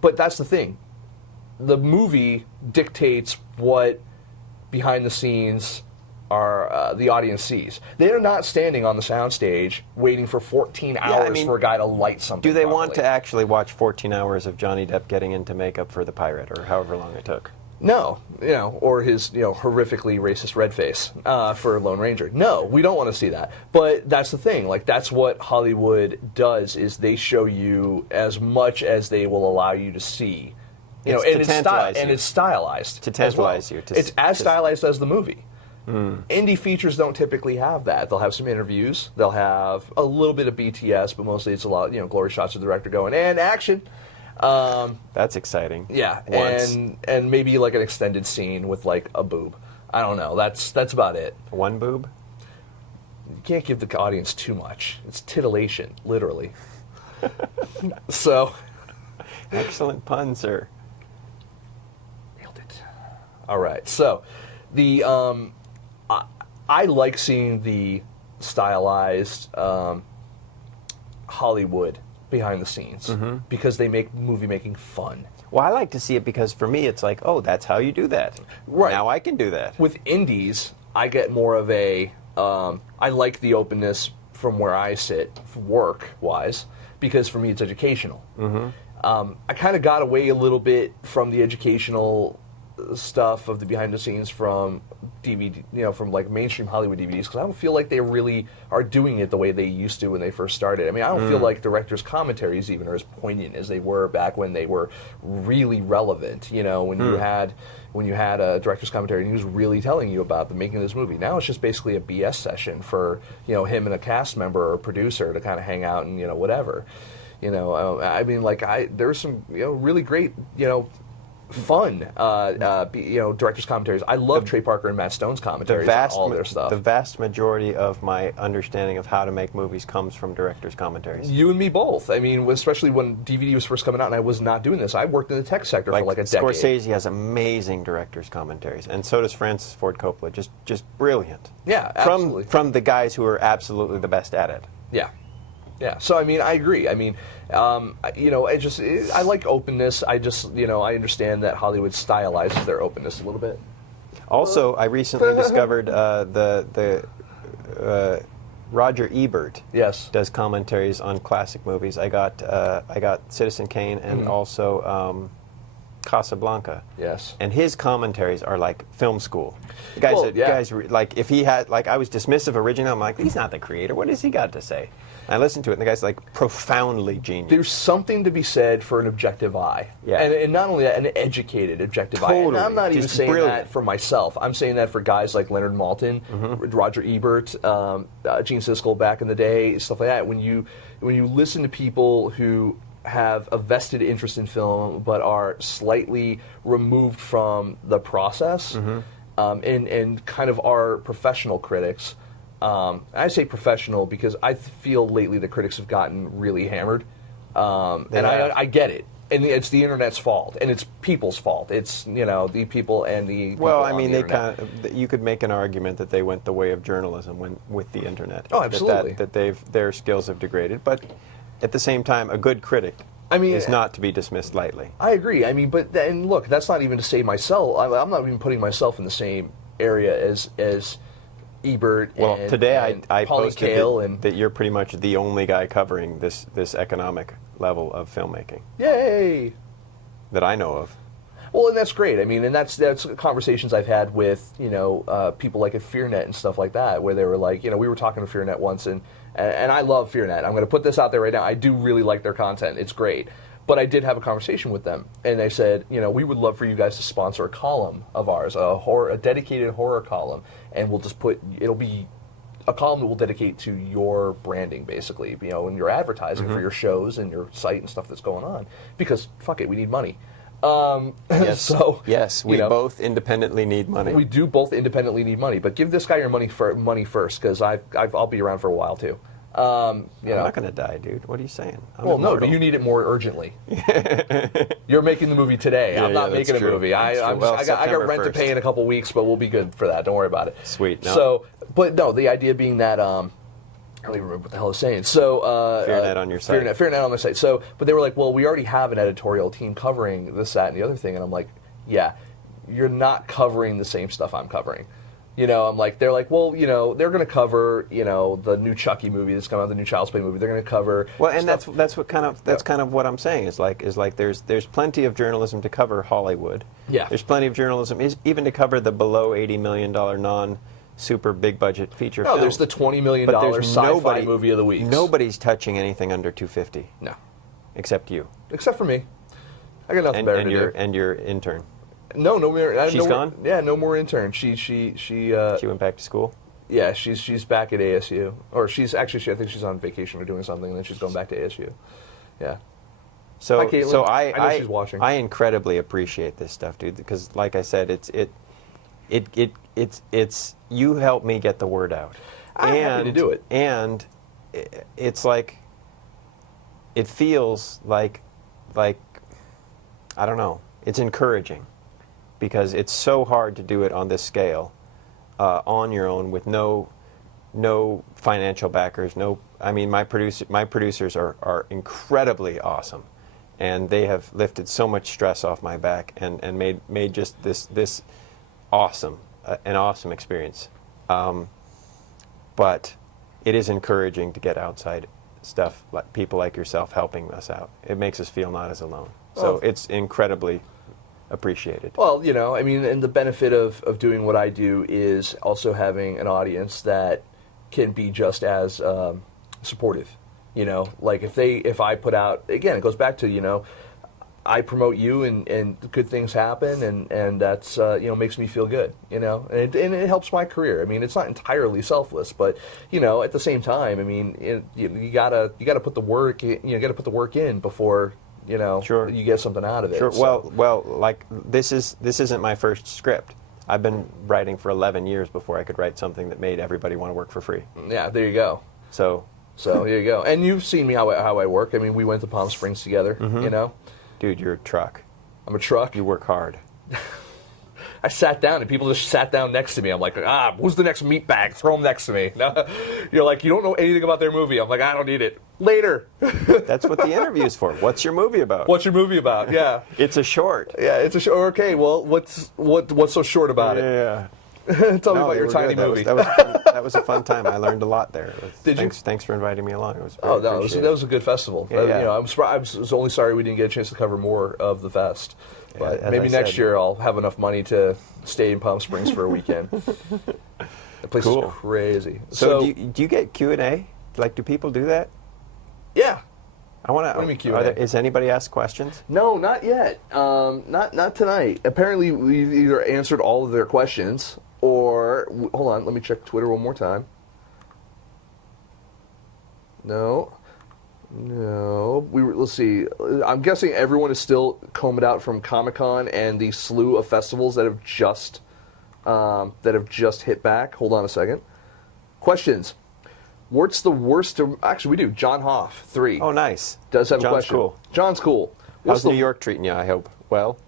but that's the thing. The movie dictates what behind the scenes the audience sees. They're not standing on the soundstage waiting for 14 hours for a guy to light something. Do they want to actually watch 14 hours of Johnny Depp getting into makeup for The Pirate, or however long it took? No, or his horrifically racist red face for Lone Ranger. No, we don't want to see that. But that's the thing. Like, that's what Hollywood does, is they show you as much as they will allow you to see. It's stylized to tantalize you. It's as stylized as the movie. Indie features don't typically have that. They'll have some interviews. They'll have a little bit of BTS, but mostly it's a lot, glory shots of the director going, and action. That's exciting. Yeah, and maybe like an extended scene with like a boob. I don't know. That's about it. One boob? You can't give the audience too much. It's titillation, literally. So, excellent pun, sir. Nailed it. All right. So, I like seeing the stylized Hollywood behind the scenes because they make movie making fun. Well, I like to see it because for me it's like, oh, that's how you do that. Right. Now I can do that. With indies, I get more of a, I like the openness from where I sit, work-wise, because for me it's educational. I kind of got away a little bit from the educational stuff of the behind the scenes from DVD, from like mainstream Hollywood DVDs, because I don't feel like they really are doing it the way they used to when they first started. I mean, I don't feel like directors' commentaries even are as poignant as they were back when they were really relevant. When you had a director's commentary and he was really telling you about the making of this movie. Now it's just basically a BS session for him and a cast member or a producer to kind of hang out and whatever. I mean, like there's some really great fun director's commentaries. I love Trey Parker and Matt Stone's commentaries on all their stuff. The vast majority of my understanding of how to make movies comes from director's commentaries. You and me both. I mean, especially when DVD was first coming out and I was not doing this. I worked in the tech sector for like a decade. Scorsese has amazing director's commentaries, and so does Francis Ford Coppola. Just brilliant. Yeah, absolutely. From the guys who are absolutely the best at it. Yeah. Yeah, so I mean, I agree. I mean, I like openness. I understand that Hollywood stylizes their openness a little bit. Also, I recently discovered Roger Ebert. Yes. Does commentaries on classic movies. I got Citizen Kane and also Casablanca. Yes. And his commentaries are like film school. The guys, like if he had, like I was dismissive originally, I'm like, he's not the creator. What has he got to say? And I listened to it, and the guy's like profoundly genius. There's something to be said for an objective eye. Yeah. And not only that, an educated objective eye. And I'm not even saying that for myself. I'm saying that for guys like Leonard Maltin, Roger Ebert, Gene Siskel back in the day, stuff like that. When you listen to people who have a vested interest in film but are slightly removed from the process and kind of are professional critics. I say professional because I feel lately the critics have gotten really hammered. And I get it. And it's the internet's fault, and it's people's fault. It's the people and the people well, I mean, the they kind of, you could make an argument that they went the way of journalism with the internet. Oh, absolutely. That their skills have degraded, but at the same time, a good critic is not to be dismissed lightly. I agree. I mean, but then look, that's not even to say myself. I'm not even putting myself in the same area as Ebert. Well, and, today and I posted that you're pretty much the only guy covering this economic level of filmmaking. Yay! That I know of. Well, and that's great. I mean, and that's conversations I've had with people like at FearNet and stuff like that, where they were like, we were talking to FearNet once, and I love FearNet. I'm going to put this out there right now. I do really like their content. It's great. But I did have a conversation with them, and they said, we would love for you guys to sponsor a column of ours, a dedicated horror column, and we'll just it'll be a column that we'll dedicate to your branding, basically, and your advertising for your shows and your site and stuff that's going on. Because fuck it, we need money. Yes. So yes, we both independently need money. We do both independently need money, but give this guy your money first, because I'll be around for a while too. I'm not going to die, dude. What are you saying? Well, no, but you need it more urgently. You're making the movie today. I'm not making a movie. I got rent 1st to pay in a couple weeks, but we'll be good for that. Don't worry about it. Sweet. No. So, but no, the idea being that I don't even remember what the hell I was saying. So FearNet on your site. FearNet on my site. So, but they were like, well, we already have an editorial team covering this, that, and the other thing, and I'm like, yeah, you're not covering the same stuff I'm covering. I'm like, they're like, well, they're going to cover, the new Chucky movie that's coming out, the new Child's Play movie. They're going to cover. Well, and that's kind of what I'm saying is like there's plenty of journalism to cover Hollywood. Yeah. There's plenty of journalism even to cover the below $80 million non-super big budget feature film. No, there's the $20 million sci-fi movie of the week. Nobody's touching anything under $250. No. Except you. Except for me. I got nothing better to do. And your intern. No more. She's gone? Yeah, no more intern. She went back to school? Yeah, she's back at ASU. Or I think she's on vacation or doing something, and then she's going back to ASU. Yeah. So Hi, Caitlin. I know she's I watching. I incredibly appreciate this stuff, dude, because like I said, it's you help me get the word out. I'm happy to do it. And it's like it feels like I don't know. It's encouraging. Because it's so hard to do it on this scale, on your own, with no financial backers. My producers are incredibly awesome, and they have lifted so much stress off my back and made just this awesome, an awesome experience. But it is encouraging to get outside stuff, like people like yourself helping us out. It makes us feel not as alone. So it's incredibly appreciated. Well, I mean, and the benefit of doing what I do is also having an audience that can be just as supportive. Like if I put out, again, it goes back to, I promote you and good things happen, and that's makes me feel good, and it helps my career. I mean, it's not entirely selfless, but at the same time, I mean, you gotta put the work, got to put the work in before Sure. you get something out of it. Sure. So. Well, like this isn't my first script. I've been writing for 11 years before I could write something that made everybody want to work for free. Yeah, there you go. So there you go. And you've seen me how I work. I mean, we went to Palm Springs together. Dude, you're a truck. I'm a truck. You work hard. I sat down and people just sat down next to me. I'm like, who's the next meat bag? Throw them next to me. No, you're like, you don't know anything about their movie. I'm like, I don't need it. Later. That's what the interview's for. What's your movie about? What's your movie about? Yeah. It's a short. Yeah, it's a short. Okay, well, what's so short about it? Yeah. Tell me No, about you your were tiny good. movie. That was a fun time. I learned a lot there. Did you? Thanks for inviting me along. It was Oh, very no, appreciated. that was a good festival. Yeah, yeah. I was only sorry we didn't get a chance to cover more of the fest. But as maybe I next said. year I'll have enough money to stay in Palm Springs for a weekend. The place Cool. is crazy. So do you get Q&A? Like, do people do that? Yeah. I want to. What do you mean Q&A? Is anybody asked questions? No, not yet. Not tonight. Apparently, we've either answered all of their questions, or hold on, let me check Twitter one more time. No. Let's see. I'm guessing everyone is still combed out from Comic-Con and the slew of festivals that have just hit back. Hold on a second. Questions. What's the worst? Actually, we do. John Hoff, 3. Oh, nice. Does have John's a question. cool. John's cool. What's How's New York treating you? I hope. Well,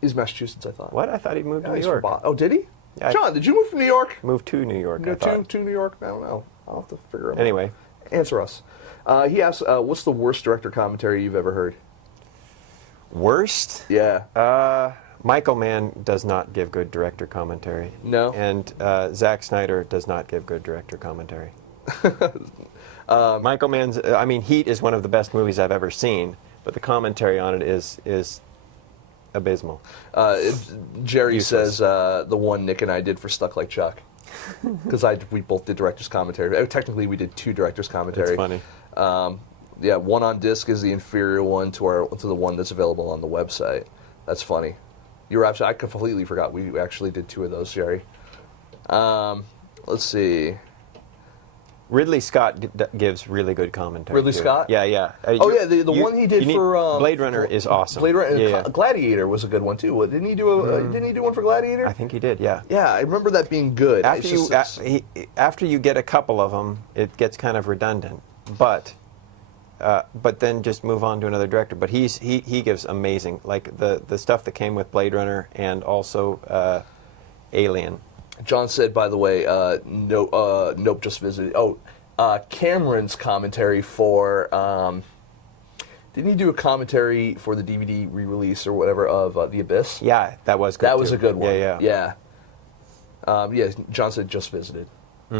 He's Massachusetts, I thought. what? I thought he'd moved to New He's York. from Oh, did he? Yeah, John, did you move from New York? Moved to New York. I thought. To New York? I don't know. I'll have to figure it out. Anyway, Answer us. He asks, what's the worst director commentary you've ever heard? worst. Yeah. Michael Mann does not give good director commentary. No? And Zack Snyder does not give good director commentary. Michael Mann's, Heat is one of the best movies I've ever seen, but the commentary on it is abysmal. Jerry Useless. says the one Nick and I did for Stuck Like Chuck. Because we both did director's commentary. Technically, we did 2 director's commentary. It's funny. Yeah, one on disc is the inferior one to the one that's available on the website. That's funny. You're absolutely. I completely forgot we actually did 2 of those, Jerry. Let's see. Ridley Scott gives really good commentary. Ridley too. Scott? Yeah. Oh yeah, the one he did for Blade Runner is awesome. Blade Runner, Yeah. Gladiator was a good one too. Didn't he do one for Gladiator? I think he did. Yeah. Yeah, I remember that being good. After you get a couple of them, it gets kind of redundant. But then just move on to another director. But he gives amazing, like the stuff that came with Blade Runner and also Alien. John said, by the way, Nope just visited. Oh, Cameron's commentary for. Didn't he do a commentary for the DVD re-release or whatever of The Abyss? Yeah, that was good. That was too. a good one. Yeah. Yeah, John said just visited.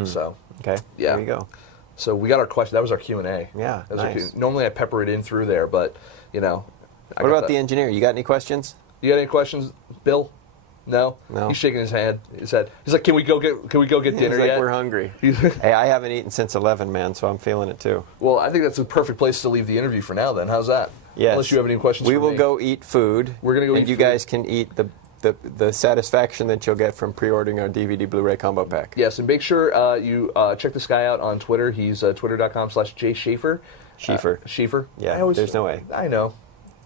So. Okay. Yeah. There you go. So we got our question. That was our Q&A. Yeah, That was our nice. Normally I pepper it in through there, but I What got about that. the engineer? You got any questions? You got any questions, Bill? No. No. He's shaking his head. He's like, can we go get dinner He's like, yet? we're hungry. Hey, I haven't eaten since 11, man, so I'm feeling it too. Well, I think that's a perfect place to leave the interview for now. Then, how's that? Yes. Unless you have any questions. We for will me. go eat food. We're gonna go and eat you food. guys can eat the satisfaction that you'll get from pre-ordering our DVD Blu-ray combo pack. Yes, and make sure you check this guy out on Twitter. He's twitter.com/jschiefer. Schiefer. Schiefer. Yeah, there's no way. I know.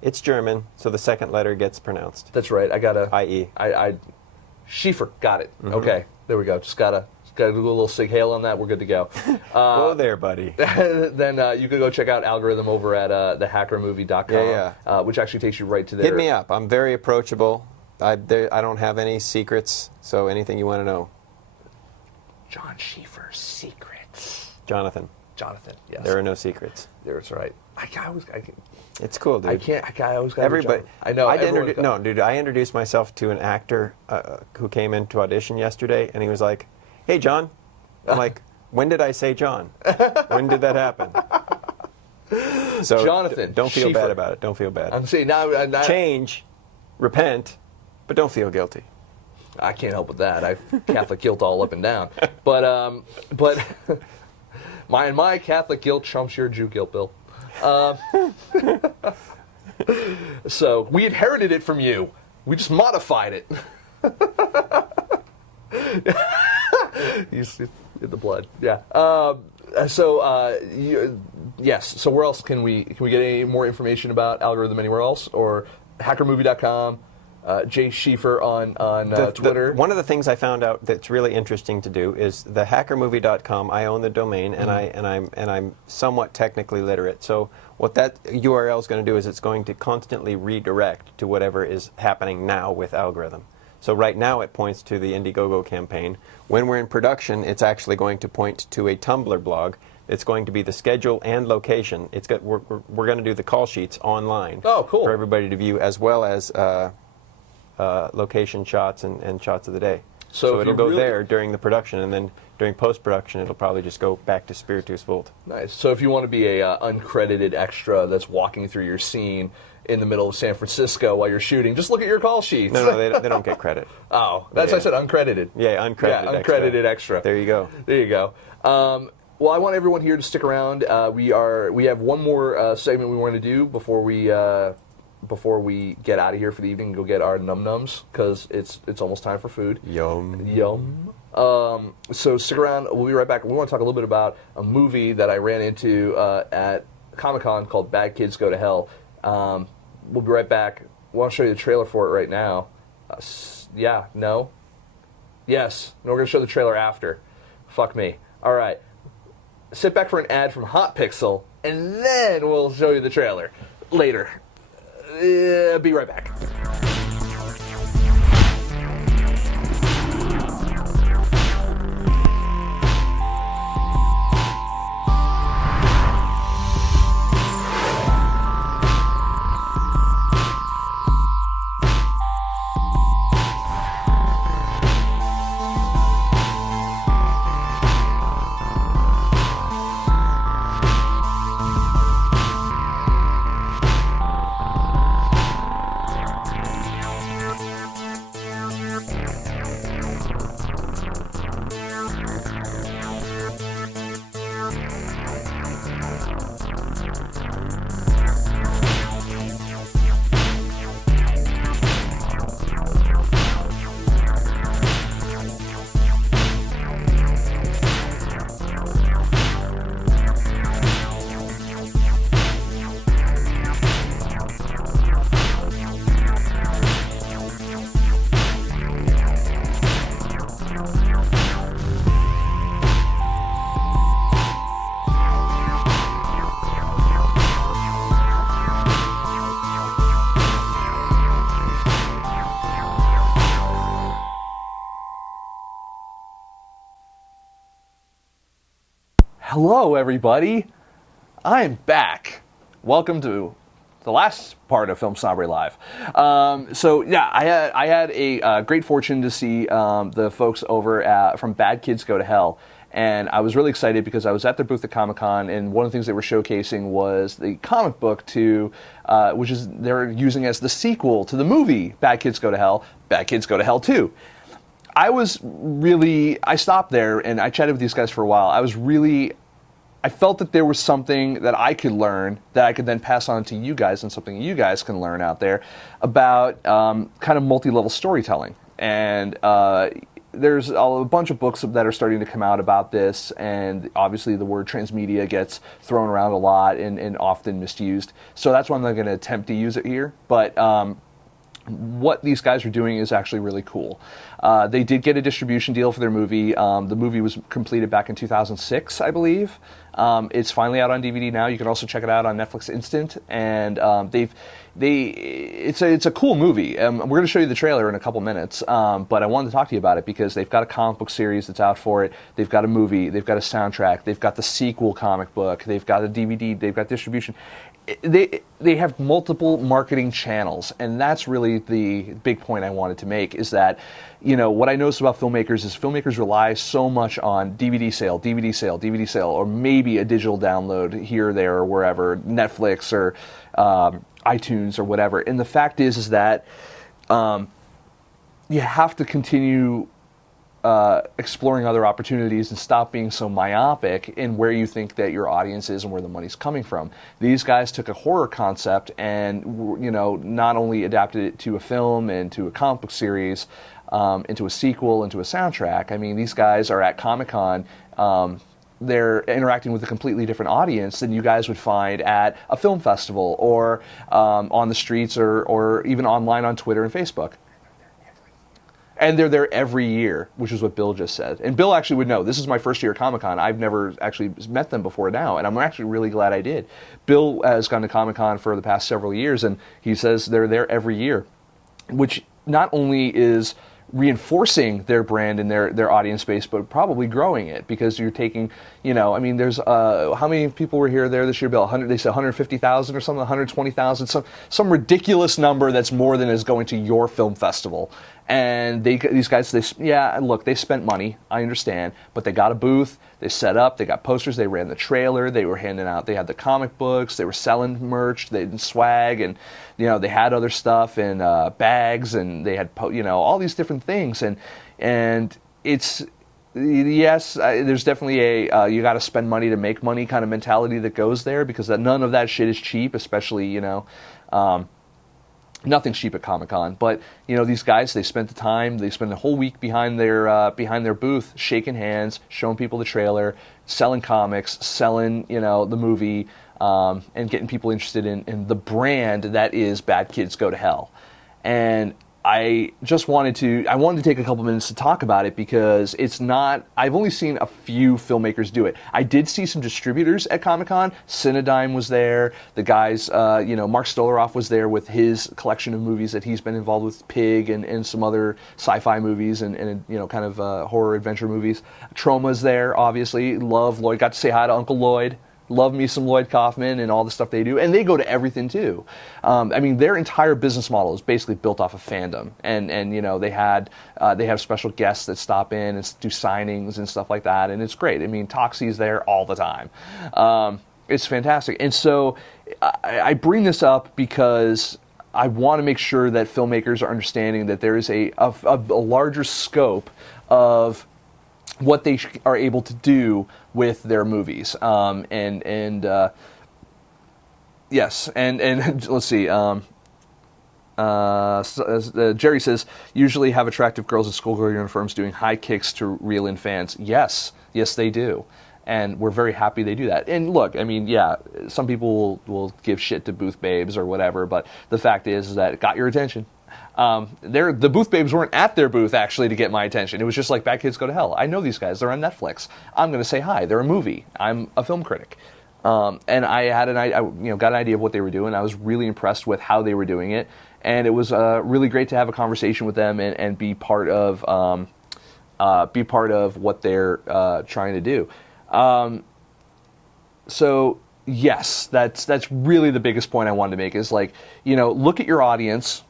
It's German, so the second letter gets pronounced. That's right. I gotta. I.e. Schiefer. Got it. Mm-hmm. Okay. There we go. Just gotta do a little sig hail on that. We're good to go. Whoa there, buddy. Then you can go check out Algorithm over at thehackermovie.com, which actually takes you right to their. Hit me up. I'm very approachable. I don't have any secrets, so anything you want to know. John Schiefer's secrets. Jonathan, Yes. there are no secrets. That's right. I It's cool, dude. I always got Everybody. I know. I introduced myself to an actor who came in to audition yesterday, and he was like, "Hey, John." I'm like, "When did I say John? When did that happen?" So Jonathan don't feel Schiefer. bad about it. Don't feel bad. I'm saying now. Change, repent, But don't feel guilty. I can't help with that. I've Catholic guilt all up and down. But my Catholic guilt trumps your Jew guilt, Bill. So we inherited it from you. We just modified it. You see the blood, yeah. Yes. So where else can we get any more information about Algorithm anywhere else, or hackermovie.com? Jay Schiefer on Twitter. One of the things I found out that's really interesting to do is the hackermovie.com. I own the domain, and I'm somewhat technically literate. So what that URL is going to do is it's going to constantly redirect to whatever is happening now with Algorithm. So right now it points to the Indiegogo campaign. When we're in production, it's actually going to point to a Tumblr blog. It's going to be the schedule and location. We're going to do the call sheets online. Oh, cool. For everybody to view, as well as location shots and shots of the day. So it'll go there during the production, and then during post-production it'll probably just go back to Spiritus Volt. Nice. So if you want to be a uncredited extra that's walking through your scene in the middle of San Francisco while you're shooting, just look at your call sheets. No, they don't get credit. Oh, that's what I said, uncredited. Yeah, uncredited. Yeah, uncredited extra. There you go. There you go. Well, I want everyone here to stick around. We have one more segment we want to do before we get out of here for the evening and go get our num-nums, because it's almost time for food. Yum. So stick around. We'll be right back. We want to talk a little bit about a movie that I ran into at Comic-Con called Bad Kids Go to Hell. We'll be right back. I want to show you the trailer for it right now. Yeah, no? Yes. No, we're going to show the trailer after. Fuck me. All right. Sit back for an ad from Hot Pixel, and then we'll show you the trailer later. Be right back. Hello, everybody. I'm back. Welcome to the last part of FilmSnobbery Live. I had a great fortune to see the folks over from Bad Kids Go to Hell, and I was really excited because I was at their booth at Comic-Con, and one of the things they were showcasing was the comic book which is they're using as the sequel to the movie Bad Kids Go to Hell, Bad Kids Go to Hell 2. I stopped there and I chatted with these guys for a while. I felt that there was something that I could learn that I could then pass on to you guys, and something you guys can learn out there about kind of multi-level storytelling. And there's a bunch of books that are starting to come out about this, and obviously the word transmedia gets thrown around a lot and often misused. So that's why I'm not going to attempt to use it here. But what these guys are doing is actually really cool. They did get a distribution deal for their movie. The movie was completed back in 2006, I believe. It's finally out on DVD now. You can also check it out on Netflix Instant, and it's a cool movie. We're going to show you the trailer in a couple minutes, but I wanted to talk to you about it because they've got a comic book series that's out for it. They've got a movie. They've got a soundtrack. They've got the sequel comic book. They've got a DVD. They've got distribution. They have multiple marketing channels, and that's really the big point I wanted to make, is that, what I notice about filmmakers is filmmakers rely so much on DVD sale, or maybe a digital download here, there, or wherever, Netflix or iTunes or whatever. And the fact is that you have to continue exploring other opportunities and stop being so myopic in where you think that your audience is and where the money's coming from. These guys took a horror concept and, you know, not only adapted it to a film and to a comic book series, into a sequel, into a soundtrack. I mean, these guys are at Comic-Con. They're interacting with a completely different audience than you guys would find at a film festival or on the streets or even online on Twitter and Facebook. And they're there every year, which is what Bill just said. And Bill actually would know. This is my first year at Comic-Con. I've never actually met them before now, and I'm actually really glad I did. Bill has gone to Comic-Con for the past several years, and he says they're there every year, which not only is reinforcing their brand and their audience base, but probably growing it, because you're taking, you know, I mean, there's, how many people were there this year, Bill? 100, they said 150,000 or something, 120,000, some ridiculous number that's more than is going to your film festival. And these guys, look, they spent money, I understand, but they got a booth, they set up, they got posters, they ran the trailer, they were handing out, they had the comic books, they were selling merch, they did swag, and, you know, they had other stuff in bags, and they had, you know, all these different things, and it's, yes, there's definitely a you got to spend money to make money kind of mentality that goes there, because none of that shit is cheap, especially, you know, nothing's cheap at Comic-Con, but, you know, these guys, they spent the time, they spent the whole week behind their booth, shaking hands, showing people the trailer, selling comics, selling, you know, the movie, and getting people interested in the brand that is Bad Kids Go to Hell. And I wanted to take a couple minutes to talk about it, because it's not, I've only seen a few filmmakers do it. I did see some distributors at Comic-Con. Cinedigm was there. The guys, you know, Mark Stolaroff was there with his collection of movies that he's been involved with, Pig and some other sci-fi movies and you know, kind of horror adventure movies. Troma's there, obviously. Love Lloyd. Got to say hi to Uncle Lloyd. Love me some Lloyd Kaufman and all the stuff they do. And they go to everything, too. I mean, their entire business model is basically built off of fandom. And you know, they have special guests that stop in and do signings and stuff like that. And it's great. I mean, Toxie's there all the time. It's fantastic. And so I bring this up because I want to make sure that filmmakers are understanding that there is a larger scope of what they are able to do with their movies, yes, and let's see. Jerry says, usually have attractive girls in schoolgirl uniforms doing high kicks to reel in fans. Yes, they do, and we're very happy they do that. And look, I mean, yeah, some people will give shit to booth babes or whatever, but the fact is that it got your attention. The booth babes weren't at their booth actually to get my attention. It was just like Bad Kids Go to Hell. I know these guys. They're on Netflix. I'm going to say hi. They're a movie. I'm a film critic. And I had got an idea of what they were doing. I was really impressed with how they were doing it. And it was really great to have a conversation with them and be part of what they're trying to do. So yes, that's really the biggest point I wanted to make, is like, you know, look at your audience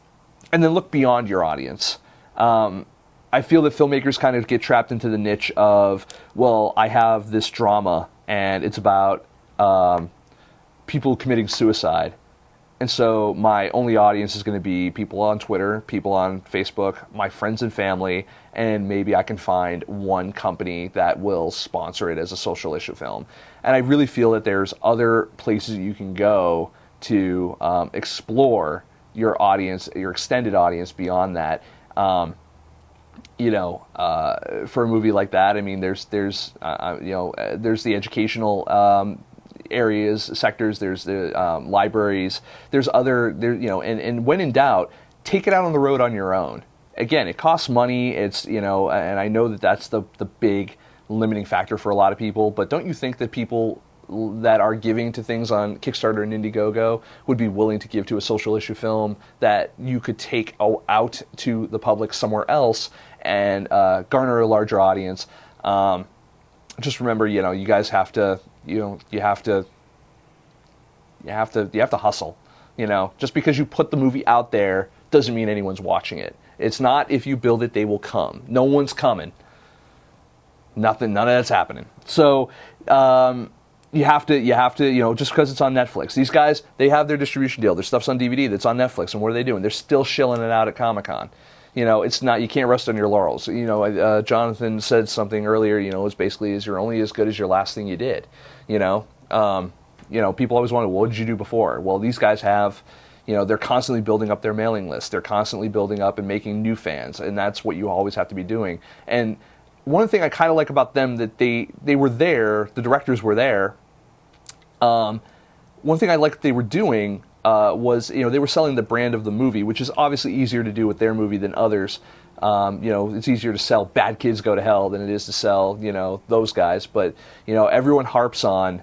and then look beyond your audience. I feel that filmmakers kind of get trapped into the niche of, well, I have this drama and it's about people committing suicide. And so my only audience is going to be people on Twitter, people on Facebook, my friends and family, and maybe I can find one company that will sponsor it as a social issue film. And I really feel that there's other places you can go to explore your audience, your extended audience beyond that. You know, for a movie like that, I mean, there's the educational areas, sectors, there's the libraries, there's other, you know, and when in doubt, take it out on the road on your own. Again, it costs money, it's, you know, and I know that that's the big limiting factor for a lot of people, but don't you think that people that are giving to things on Kickstarter and Indiegogo would be willing to give to a social issue film that you could take out to the public somewhere else and garner a larger audience? Just remember, you know, you guys have to, you have to hustle. You know, just because you put the movie out there doesn't mean anyone's watching it. It's not if you build it, they will come. No one's coming. None of that's happening. So, you have to, you know, just because it's on Netflix. These guys, they have their distribution deal. Their stuff's on DVD that's on Netflix, and what are they doing? They're still shilling it out at Comic-Con. it's not, you can't rest on your laurels. Jonathan said something earlier, it's basically is you're only as good as your last thing you did. People always wonder, what did you do before? Well, these guys have, they're constantly building up their mailing list. They're constantly building up and making new fans, and that's what you always have to be doing. And one thing I kind of like about them, that they were there, the directors were there. One thing I liked they were doing was, they were selling the brand of the movie, which is obviously easier to do with their movie than others. It's easier to sell Bad Kids Go to Hell than it is to sell, those guys. But, everyone harps on,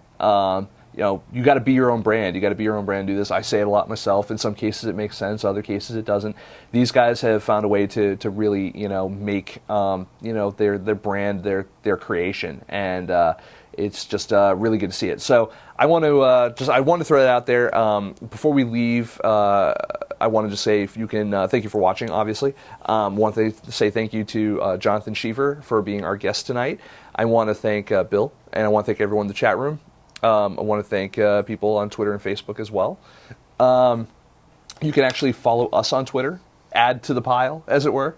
you got to be your own brand. You got to be your own brand. Do this. I say it a lot myself. In some cases it makes sense. Other cases it doesn't. These guys have found a way to really, make, their brand, their creation. And, it's just really good to see it. So I want to throw that out there. Before we leave, I want to just say, if you can, thank you for watching. Obviously, want to say thank you to Jonathan Schiefer for being our guest tonight. I want to thank Bill, and I want to thank everyone in the chat room. I want to thank people on Twitter and Facebook as well. You can actually follow us on Twitter. Add to the pile, as it were.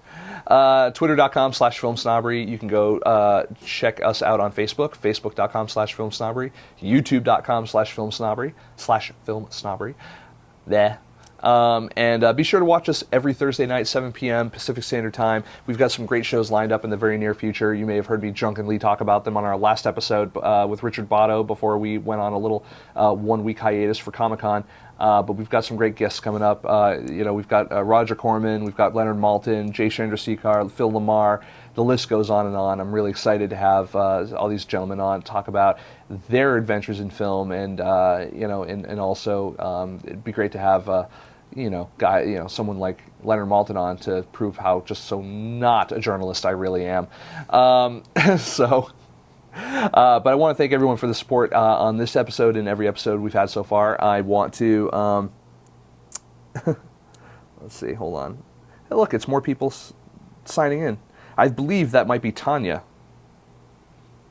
Twitter.com/FilmSnobbery. You can go check us out on Facebook, Facebook.com/FilmSnobbery, YouTube.com/FilmSnobbery, There. And be sure to watch us every Thursday night, 7 p.m. Pacific Standard Time. We've got some great shows lined up in the very near future. You may have heard me drunkenly talk about them on our last episode with Richard Botto before we went on a little 1-week hiatus for Comic-Con. But we've got some great guests coming up. We've got Roger Corman, we've got Leonard Maltin, Jay Chandrasekhar, Phil Lamar. The list goes on and on. I'm really excited to have all these gentlemen on to talk about their adventures in film, and and also it'd be great to have someone like Leonard Maltin on to prove how just so not a journalist I really am. But I want to thank everyone for the support on this episode and every episode we've had so far. I want to, let's see, hold on. Hey, look, it's more people signing in. I believe that might be Tanya.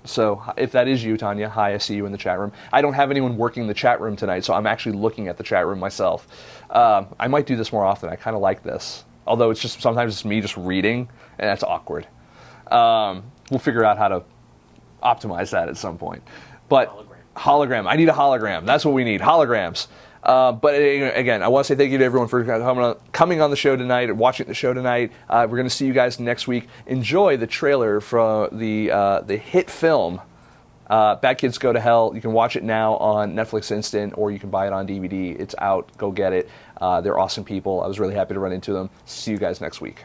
So if that is you, Tanya, hi, I see you in the chat room. I don't have anyone working the chat room tonight, so I'm actually looking at the chat room myself. I might do this more often. I kind of like this. Although it's just, sometimes it's me just reading, and that's awkward. We'll figure out how to optimize that at some point. But hologram. I need a hologram. That's what we need. Holograms. But again, I want to say thank you to everyone for coming on the show tonight and watching the show tonight. We're going to see you guys next week. Enjoy the trailer for the hit film Bad Kids Go to Hell. You can watch it now on Netflix Instant, or you can buy it on DVD. It's out. Go get it. They're awesome people. I was really happy to run into them. See you guys next week.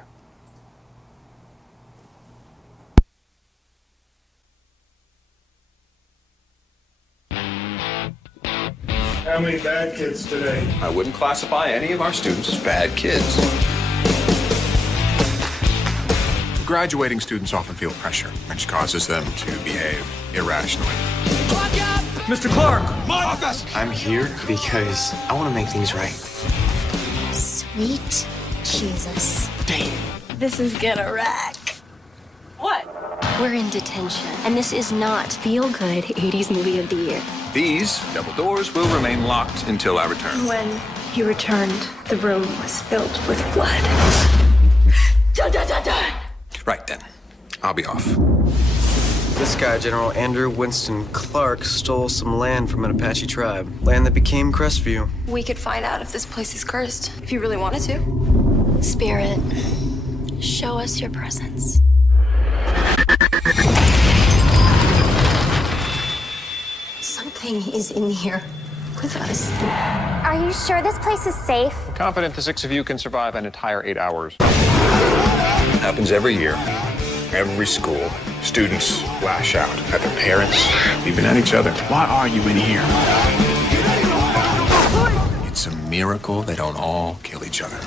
How many bad kids today? I wouldn't classify any of our students as bad kids. Graduating students often feel pressure, which causes them to behave irrationally. Mr. Clark! My office! I'm here because I want to make things right. Sweet Jesus. Damn. This is gonna wreck. What? We're in detention, and this is not feel-good 80s movie of the year. These double doors will remain locked until I return. When you returned, the room was filled with blood. Dun, dun, dun, dun. Right then. I'll be off. This guy, General Andrew Winston Clark, stole some land from an Apache tribe. Land that became Crestview. We could find out if this place is cursed, if you really wanted to. Spirit, show us your presence. Something is in here with us. Are you sure this place is safe? Confident the 6 of you can survive an entire 8 hours. It happens every year. Every school. Students lash out at their parents, even at each other. Why are you in here? It's a miracle they don't all kill each other.